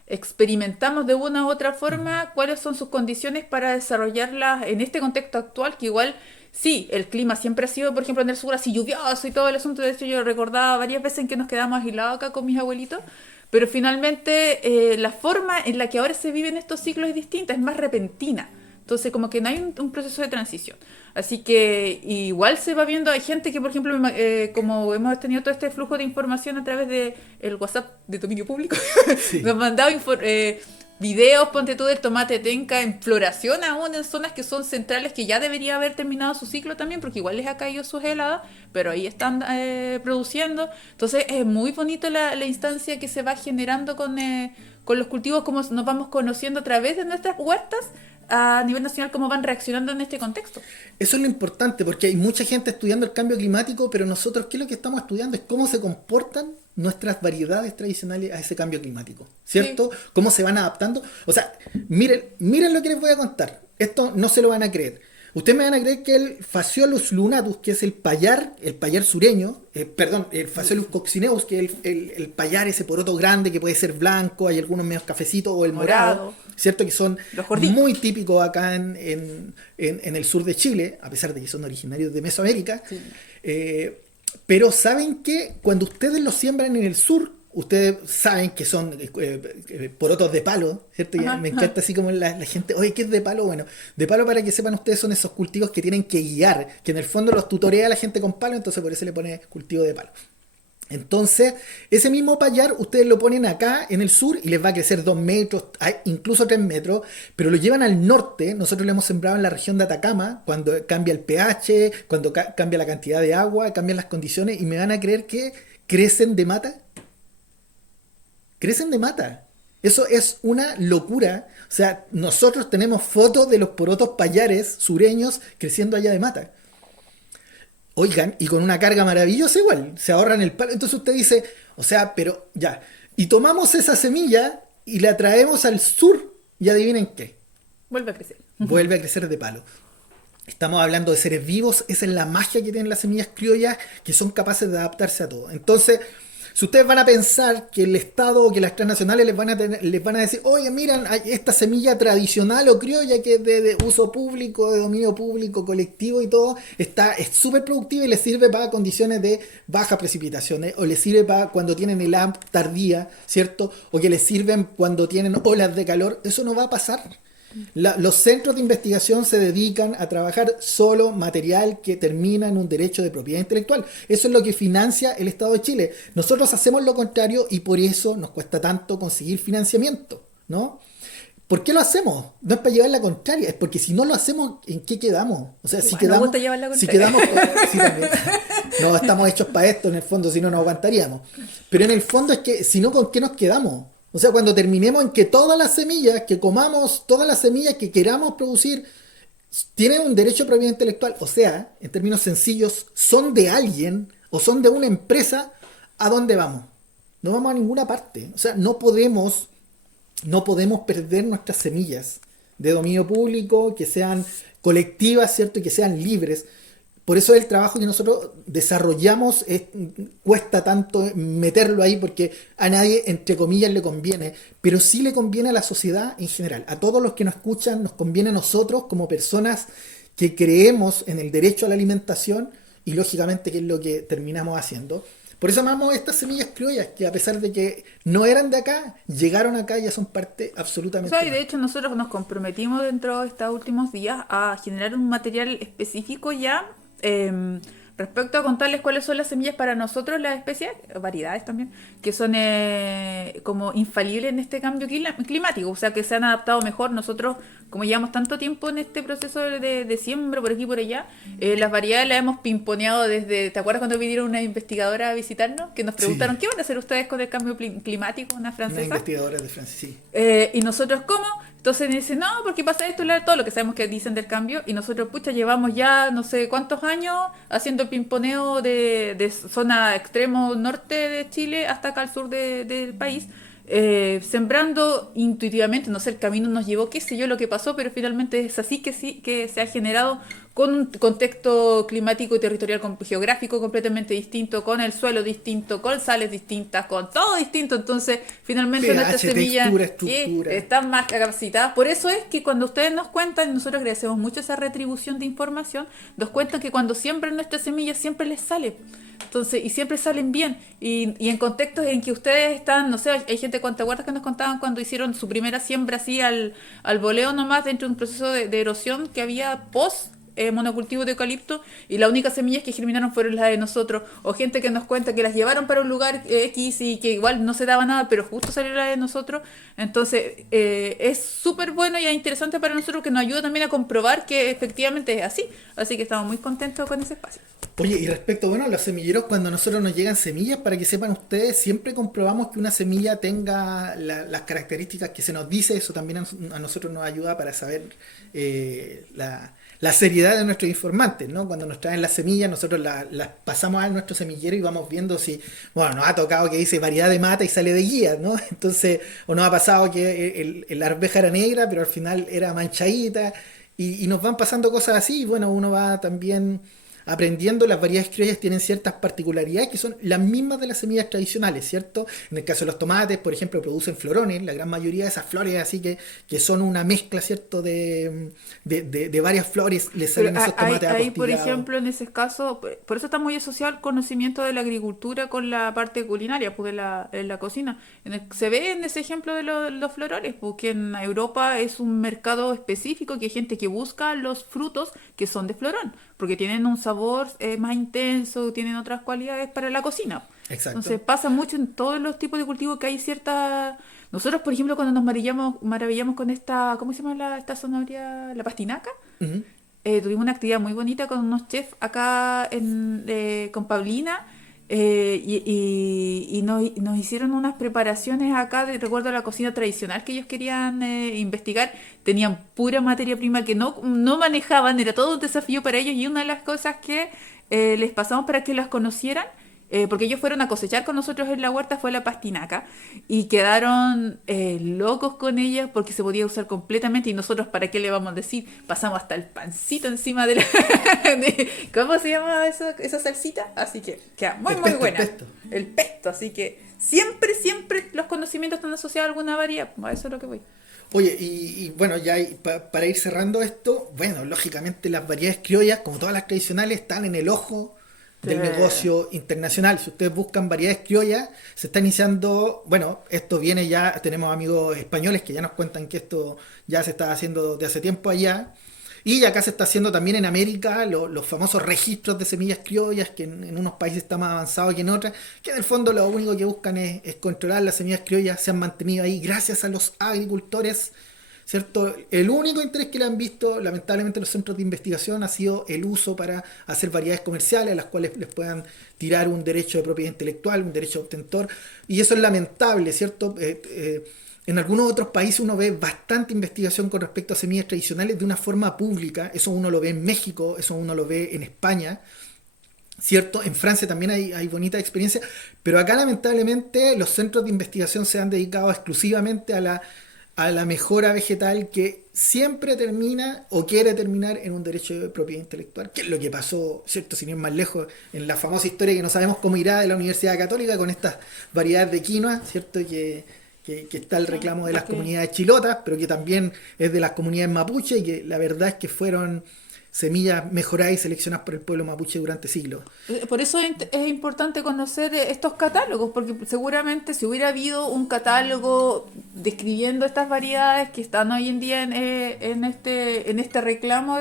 experimentamos de una u otra forma cuáles son sus condiciones para desarrollarlas en este contexto actual, que igual sí, el clima siempre ha sido, por ejemplo, en el sur así lluvioso y todo el asunto. De hecho, yo recordaba varias veces en que nos quedamos aislados acá con mis abuelitos, pero finalmente la forma en la que ahora se viven estos ciclos es distinta, es más repentina. Entonces, como que no hay un proceso de transición. Así que igual se va viendo, hay gente que, por ejemplo, como hemos tenido todo este flujo de información a través de el WhatsApp de dominio público, Sí. nos han mandado videos, ponte tú, del tomate tenca en floración aún en zonas que son centrales, que ya debería haber terminado su ciclo también, porque igual les ha caído sus heladas, pero ahí están produciendo. Entonces es muy bonito la instancia que se va generando con los cultivos, como nos vamos conociendo a través de nuestras huertas a nivel nacional, cómo van reaccionando en este contexto. Eso es lo importante, porque hay mucha gente estudiando el cambio climático, pero nosotros, ¿qué es lo que estamos estudiando? Es cómo se comportan nuestras variedades tradicionales a ese cambio climático, ¿cierto? Sí. Cómo se van adaptando. O sea, miren lo que les voy a contar. Esto no se lo van a creer. Ustedes me van a creer que el Phaseolus lunatus, que es el payar sureño, perdón, el Phaseolus coccineus, que es el payar, ese poroto grande que puede ser blanco, hay algunos medios cafecitos, o el morado, ¿cierto? Que son muy típicos acá en el sur de Chile, a pesar de que son originarios de Mesoamérica. Sí. Pero saben que cuando ustedes los siembran en el sur, ustedes saben que son porotos de palo, ¿cierto? Ajá, Me encanta así como la gente, oye, ¿qué es de palo? Bueno, de palo, para que sepan ustedes, son esos cultivos que tienen que guiar, que en el fondo los tutorea la gente con palo, entonces por eso le pone cultivo de palo. Entonces, ese mismo payar ustedes lo ponen acá en el sur y les va a crecer 2 metros, incluso 3 metros, pero lo llevan al norte. Nosotros lo hemos sembrado en la región de Atacama, cuando cambia el pH, cuando cambia la cantidad de agua, cambian las condiciones, y me van a creer que crecen de mata. Crecen de mata. Eso es una locura. O sea, nosotros tenemos fotos de los porotos payares sureños creciendo allá de mata. Oigan, y con una carga maravillosa igual, se ahorran el palo. Entonces usted dice, o sea, pero ya, y tomamos esa semilla y la traemos al sur, y adivinen qué, Vuelve a crecer. vuelve a crecer de palo. Estamos hablando de seres vivos, esa es la magia que tienen las semillas criollas, que son capaces de adaptarse a todo. Entonces, si ustedes van a pensar que el Estado o que las transnacionales les van a decir, oye, miran, esta semilla tradicional o criolla que es de uso público, de dominio público, colectivo y todo, es súper productiva y les sirve para condiciones de bajas precipitaciones, o les sirve para cuando tienen helada tardía, ¿cierto? O que les sirven cuando tienen olas de calor, eso no va a pasar. Los centros de investigación se dedican a trabajar solo material que termina en un derecho de propiedad intelectual. Eso es lo que financia el Estado de Chile. Nosotros hacemos lo contrario y por eso nos cuesta tanto conseguir financiamiento, ¿no? ¿Por qué lo hacemos? No es para llevar la contraria, es porque si no lo hacemos, ¿en qué quedamos? O sea, si quedamos, si quedamos, sí, también. No estamos hechos para esto en el fondo, si no nos aguantaríamos. Pero en el fondo es que, si no, ¿con qué nos quedamos? O sea, cuando terminemos en que todas las semillas que comamos, todas las semillas que queramos producir, tienen un derecho de propiedad intelectual, o sea, en términos sencillos, son de alguien o son de una empresa, ¿a dónde vamos? No vamos a ninguna parte. O sea, no podemos perder nuestras semillas de dominio público, que sean colectivas, ¿cierto? Y que sean libres. Por eso el trabajo que nosotros desarrollamos cuesta tanto meterlo ahí, porque a nadie, entre comillas, le conviene, pero sí le conviene a la sociedad en general. A todos los que nos escuchan, nos conviene a nosotros como personas que creemos en el derecho a la alimentación, y lógicamente que es lo que terminamos haciendo. Por eso amamos estas semillas criollas, que a pesar de que no eran de acá, llegaron acá y ya son parte absolutamente. O sea, y de hecho nosotros nos comprometimos dentro de estos últimos días a generar un material específico ya respecto a contarles cuáles son las semillas para nosotros, las especies, variedades también, que son como infalibles en este cambio climático, o sea, que se han adaptado mejor. Nosotros, como llevamos tanto tiempo en este proceso de siembra por aquí y por allá, las variedades las hemos pimponeado desde, ¿te acuerdas cuando vinieron una investigadora a visitarnos? Que nos preguntaron, ¿qué van a hacer ustedes con el cambio climático? Una francesa. Una investigadora de Francia, sí. Y nosotros, ¿cómo? Entonces dicen, no, porque pasa esto, todo lo que sabemos que dicen del cambio, y nosotros, pucha, llevamos ya no sé cuántos años haciendo el pimponeo de zona extremo norte de Chile hasta acá al sur del país, sembrando intuitivamente, no sé, el camino nos llevó, qué sé yo lo que pasó, pero finalmente es así que sí, que se ha generado con un contexto climático y territorial geográfico completamente distinto, con el suelo distinto, con sales distintas, con todo distinto. Entonces, finalmente nuestras pH, semillas textura, que estructura. están más capacitadas. Por eso es que cuando ustedes nos cuentan, nosotros agradecemos mucho esa retribución de información, nos cuentan que cuando siembran nuestras semillas siempre les sale. Entonces, y siempre salen bien. Y en contextos en que ustedes están, no sé, hay gente con guardas que nos contaban cuando hicieron su primera siembra así al voleo nomás dentro de un proceso de erosión que había post monocultivo de eucalipto y las únicas semillas que germinaron fueron las de nosotros, o gente que nos cuenta que las llevaron para un lugar X y que igual no se daba nada, pero justo salió la de nosotros. Entonces es súper bueno y es interesante para nosotros, que nos ayuda también a comprobar que efectivamente es así que estamos muy contentos con ese espacio. Oye, y respecto, bueno, a los semilleros, cuando a nosotros nos llegan semillas, para que sepan ustedes, siempre comprobamos que una semilla tenga las características que se nos dice. Eso también a nosotros nos ayuda para saber la seriedad de nuestros informantes, ¿no? Cuando nos traen las semillas, nosotros las pasamos a nuestro semillero y vamos viendo si, bueno, nos ha tocado que dice variedad de mata y sale de guía, ¿no? Entonces, o nos ha pasado que la arveja era negra, pero al final era manchadita, y nos van pasando cosas así, y bueno, uno va también aprendiendo. Las variedades criollas tienen ciertas particularidades que son las mismas de las semillas tradicionales, ¿cierto? En el caso de los tomates, por ejemplo, producen florones, la gran mayoría de esas flores, así que son una mezcla, ¿cierto? De varias flores, les salen esos tomates ahí, por apostillados. ejemplo, en ese caso, por eso está muy asociado el conocimiento de la agricultura con la parte culinaria, pues en la cocina. Se ve en ese ejemplo de los florones, porque en Europa es un mercado específico, que hay gente que busca los frutos que son de florón, porque tienen un sabor más intenso, tienen otras cualidades para la cocina. Entonces Exacto. pasa mucho en todos los tipos de cultivos que hay cierta... Nosotros, por ejemplo, cuando nos maravillamos con esta, ¿cómo se llama esta zanahoria? La pastinaca. Ujú. Tuvimos una actividad muy bonita con unos chefs acá con Paulina, y nos hicieron unas preparaciones acá, recuerdo, la cocina tradicional que ellos querían investigar. Tenían pura materia prima que no manejaban, era todo un desafío para ellos, y una de las cosas que les pasamos para que las conocieran, porque ellos fueron a cosechar con nosotros en la huerta, fue la pastinaca, y quedaron locos con ella porque se podía usar completamente. Y nosotros, ¿para qué le vamos a decir? Pasamos hasta el pancito encima de la... ¿Cómo se llama esa salsita? Así que queda muy, El muy pesto, el buena. pesto. El pesto, así que siempre los conocimientos están asociados a alguna variedad. A eso es lo que voy. Oye, y bueno, ya para ir cerrando esto, bueno, lógicamente las variedades criollas, como todas las tradicionales, están en el ojo Sí. del negocio internacional. Si ustedes buscan variedades criollas, se está iniciando, bueno, esto viene ya, tenemos amigos españoles que ya nos cuentan que esto ya se está haciendo de hace tiempo allá. Y acá se está haciendo también en América los famosos registros de semillas criollas, que en unos países está más avanzado que en otros, que en el fondo lo único que buscan es controlar las semillas criollas, se han mantenido ahí gracias a los agricultores, ¿cierto? El único interés que le han visto, lamentablemente, los centros de investigación ha sido el uso para hacer variedades comerciales a las cuales les puedan tirar un derecho de propiedad intelectual, un derecho de obtentor, y eso es lamentable, ¿cierto? En algunos otros países uno ve bastante investigación con respecto a semillas tradicionales de una forma pública. Eso uno lo ve en México, eso uno lo ve en España, ¿cierto? En Francia también hay bonitas experiencias, pero acá lamentablemente los centros de investigación se han dedicado exclusivamente a la mejora vegetal, que siempre termina o quiere terminar en un derecho de propiedad intelectual, que es lo que pasó, ¿cierto? Sin ir más lejos, en la famosa historia que no sabemos cómo irá de la Universidad Católica con estas variedades de quinoa, ¿cierto? Que está el reclamo de las Porque comunidades chilotas, pero que también es de las comunidades mapuche, y que la verdad es que fueron semillas mejoradas y seleccionadas por el pueblo mapuche durante siglos. Por eso es importante conocer estos catálogos, porque seguramente si hubiera habido un catálogo describiendo estas variedades que están hoy en día en este reclamo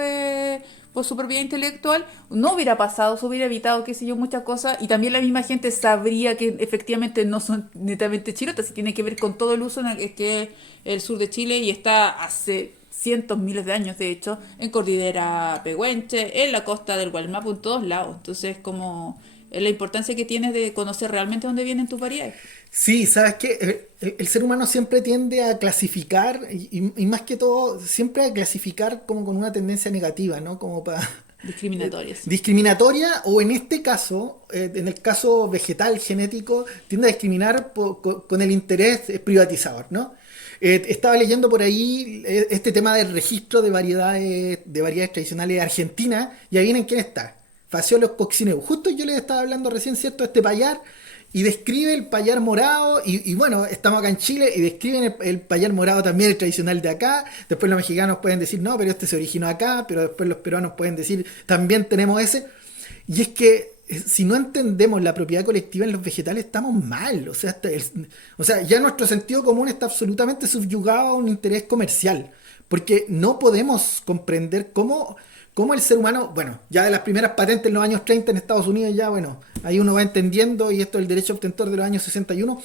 por su propiedad intelectual, no hubiera pasado, se hubiera evitado, qué sé yo, muchas cosas, y también la misma gente sabría que efectivamente no son netamente chilotas, y tiene que ver con todo el uso que es el sur de Chile, y está hace cientos, miles de años, de hecho, en Cordillera Pehuenche, en la costa del Gualmapu, en todos lados. Entonces, como la importancia que tienes de conocer realmente dónde vienen tus variedades. Sí, ¿sabes qué? El ser humano siempre tiende a clasificar, y más que todo, siempre a clasificar como con una tendencia negativa, ¿no? Como para Discriminatorias. discriminatoria, o en este caso, en el caso vegetal genético, tiende a discriminar con el interés privatizador, ¿no? Estaba leyendo por ahí este tema del registro de variedades tradicionales de Argentina, y ahí vienen quién está. Phaseolus coccineus. Justo yo les estaba hablando recién, ¿cierto?, de este payar, y describe el payar morado, y bueno, estamos acá en Chile, y describen el payar morado también, el tradicional de acá. Después los mexicanos pueden decir, no, pero este se originó acá, pero después los peruanos pueden decir, también tenemos ese. Y es que si no entendemos la propiedad colectiva en los vegetales, estamos mal. O sea, ya nuestro sentido común está absolutamente subyugado a un interés comercial, porque no podemos comprender cómo el ser humano, bueno, ya de las primeras patentes en los años 30 en Estados Unidos, ya bueno, ahí uno va entendiendo, y esto es el derecho obtentor de los años 61,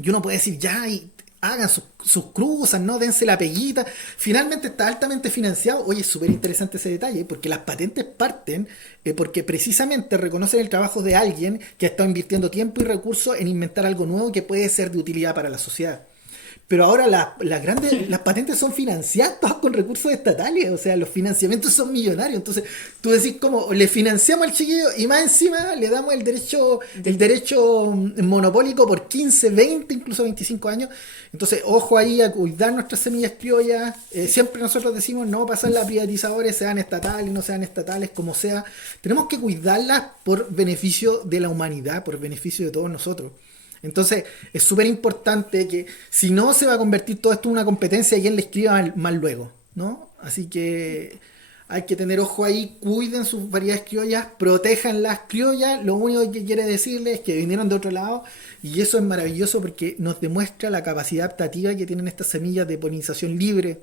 y uno puede decir, ya, y hagan sus cruzas, ¿no? Dense la peguita. Finalmente está altamente financiado. Oye, es súper interesante ese detalle, porque las patentes parten porque precisamente reconocen el trabajo de alguien que ha estado invirtiendo tiempo y recursos en inventar algo nuevo que puede ser de utilidad para la sociedad. Pero ahora las patentes son financiadas todas con recursos estatales, o sea, los financiamientos son millonarios. Entonces, tú decís como le financiamos al chiquillo y más encima le damos el derecho monopólico por 15, 20, incluso 25 años. Entonces, ojo ahí a cuidar nuestras semillas criollas. Siempre nosotros decimos no pasar a privatizadores, sean estatales, no sean estatales, como sea. Tenemos que cuidarlas por beneficio de la humanidad, por beneficio de todos nosotros. Entonces es súper importante que si no se va a convertir todo esto en una competencia, quien le escriba mal luego, ¿no? Así que hay que tener ojo ahí, cuiden sus variedades criollas, protejan las criollas. Lo único que quiere decirles es que vinieron de otro lado, y eso es maravilloso porque nos demuestra la capacidad adaptativa que tienen estas semillas de polinización libre,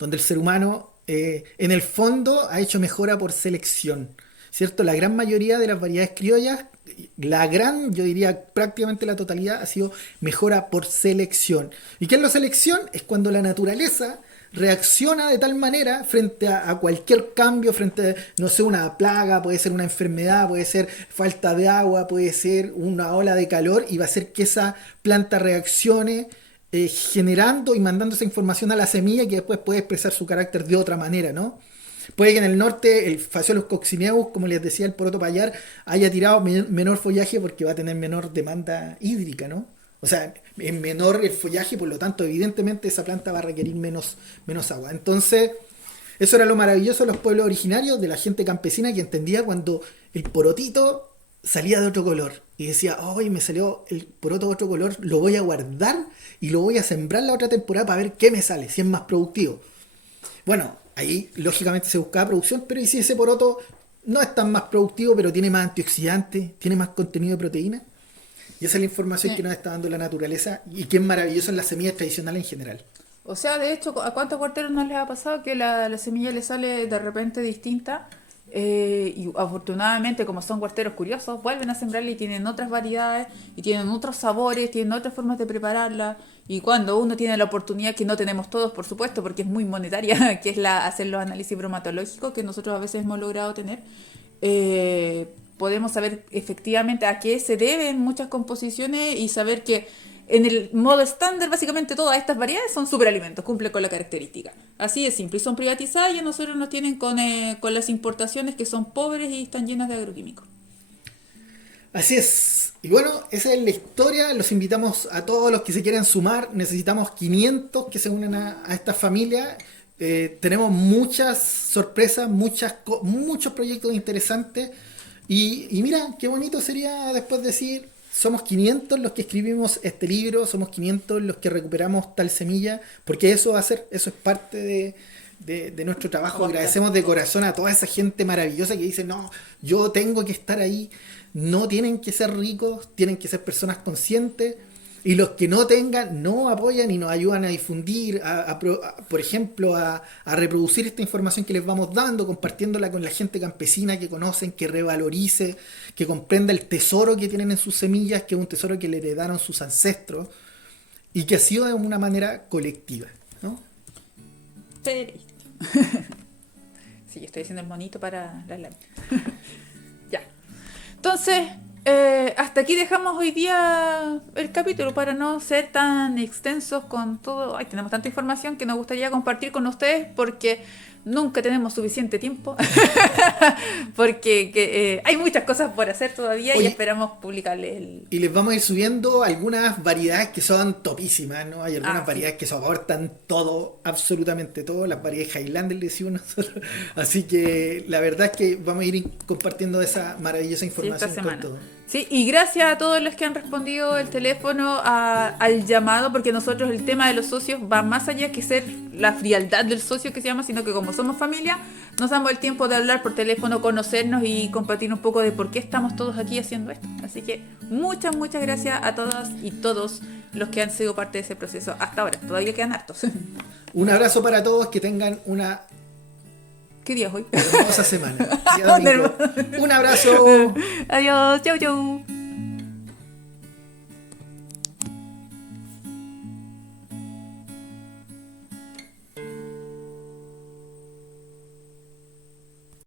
donde el ser humano en el fondo ha hecho mejora por selección, ¿cierto? La gran mayoría de las variedades criollas, yo diría prácticamente la totalidad, ha sido mejora por selección. ¿Y qué es la selección? Es cuando la naturaleza reacciona de tal manera frente a cualquier cambio, frente a, no sé, una plaga, puede ser una enfermedad, puede ser falta de agua, puede ser una ola de calor, y va a hacer que esa planta reaccione generando y mandando esa información a la semilla, que después puede expresar su carácter de otra manera, ¿no? Puede que en el norte el Phaseolus coccineus, como les decía, el poroto payar, haya tirado menor follaje porque va a tener menor demanda hídrica, ¿no? O sea, es menor el follaje, por lo tanto, evidentemente esa planta va a requerir menos agua. Entonces, eso era lo maravilloso de los pueblos originarios, de la gente campesina, que entendía cuando el porotito salía de otro color y decía, hoy me salió el poroto de otro color, lo voy a guardar y lo voy a sembrar la otra temporada para ver qué me sale, si es más productivo. Bueno, ahí lógicamente se buscaba producción, pero ¿y si ese poroto no es tan más productivo, pero tiene más antioxidantes, tiene más contenido de proteína? Y esa es la información que nos está dando la naturaleza, y que es maravilloso en las semillas tradicionales en general. O sea, de hecho, ¿a cuántos cuarteros no les ha pasado que la semilla les sale de repente distinta? Y afortunadamente, como son cuarteros curiosos, vuelven a sembrarla y tienen otras variedades, y tienen otros sabores, tienen otras formas de prepararla. Y cuando uno tiene la oportunidad, que no tenemos todos, por supuesto, porque es muy monetaria, que es hacer los análisis bromatológicos que nosotros a veces hemos logrado tener, podemos saber efectivamente a qué se deben muchas composiciones, y saber que en el modo estándar, básicamente todas estas variedades son superalimentos, cumplen con la característica. Así de simple, y son privatizadas, y a nosotros nos tienen con las importaciones, que son pobres y están llenas de agroquímicos. Así es. Y bueno, esa es la historia. Los invitamos a todos los que se quieran sumar. Necesitamos 500 que se unan a esta familia. Tenemos muchas sorpresas, muchos proyectos interesantes. Y mira, qué bonito sería después decir, somos 500 los que escribimos este libro, somos 500 los que recuperamos tal semilla, porque eso va a ser, eso es parte de nuestro trabajo. Agradecemos de corazón a toda esa gente maravillosa que dice, no, yo tengo que estar ahí. No tienen que ser ricos, tienen que ser personas conscientes, y los que no tengan no apoyan y nos ayudan a difundir, por ejemplo, a reproducir esta información que les vamos dando, compartiéndola con la gente campesina que conocen, que revalorice, que comprenda el tesoro que tienen en sus semillas, que es un tesoro que le heredaron sus ancestros y que ha sido de una manera colectiva, ¿no? Sí, yo estoy haciendo el monito para las láminas. Ya. Entonces, hasta aquí dejamos hoy día el capítulo, para no ser tan extensos con todo. Tenemos tanta información que nos gustaría compartir con ustedes, porque nunca tenemos suficiente tiempo porque hay muchas cosas por hacer todavía. Oye, y esperamos publicarles y les vamos a ir subiendo algunas variedades que son topísimas, ¿no? Hay algunas sí. variedades que soportan todo, absolutamente todo, las variedades Highlander le decimos nosotros. Así que la verdad es que vamos a ir compartiendo esa maravillosa información esta con semana. todo. Sí, y gracias a todos los que han respondido el teléfono al llamado, porque nosotros el tema de los socios va más allá que ser la frialdad del socio que se llama, sino que como somos familia, nos damos el tiempo de hablar por teléfono, conocernos y compartir un poco de por qué estamos todos aquí haciendo esto. Así que muchas gracias a todas y todos los que han sido parte de ese proceso hasta ahora. Todavía quedan hartos. Un abrazo para todos, que tengan una ¿Qué día es hoy? hermosa semana. Día domingo. Un abrazo. Adiós, chau.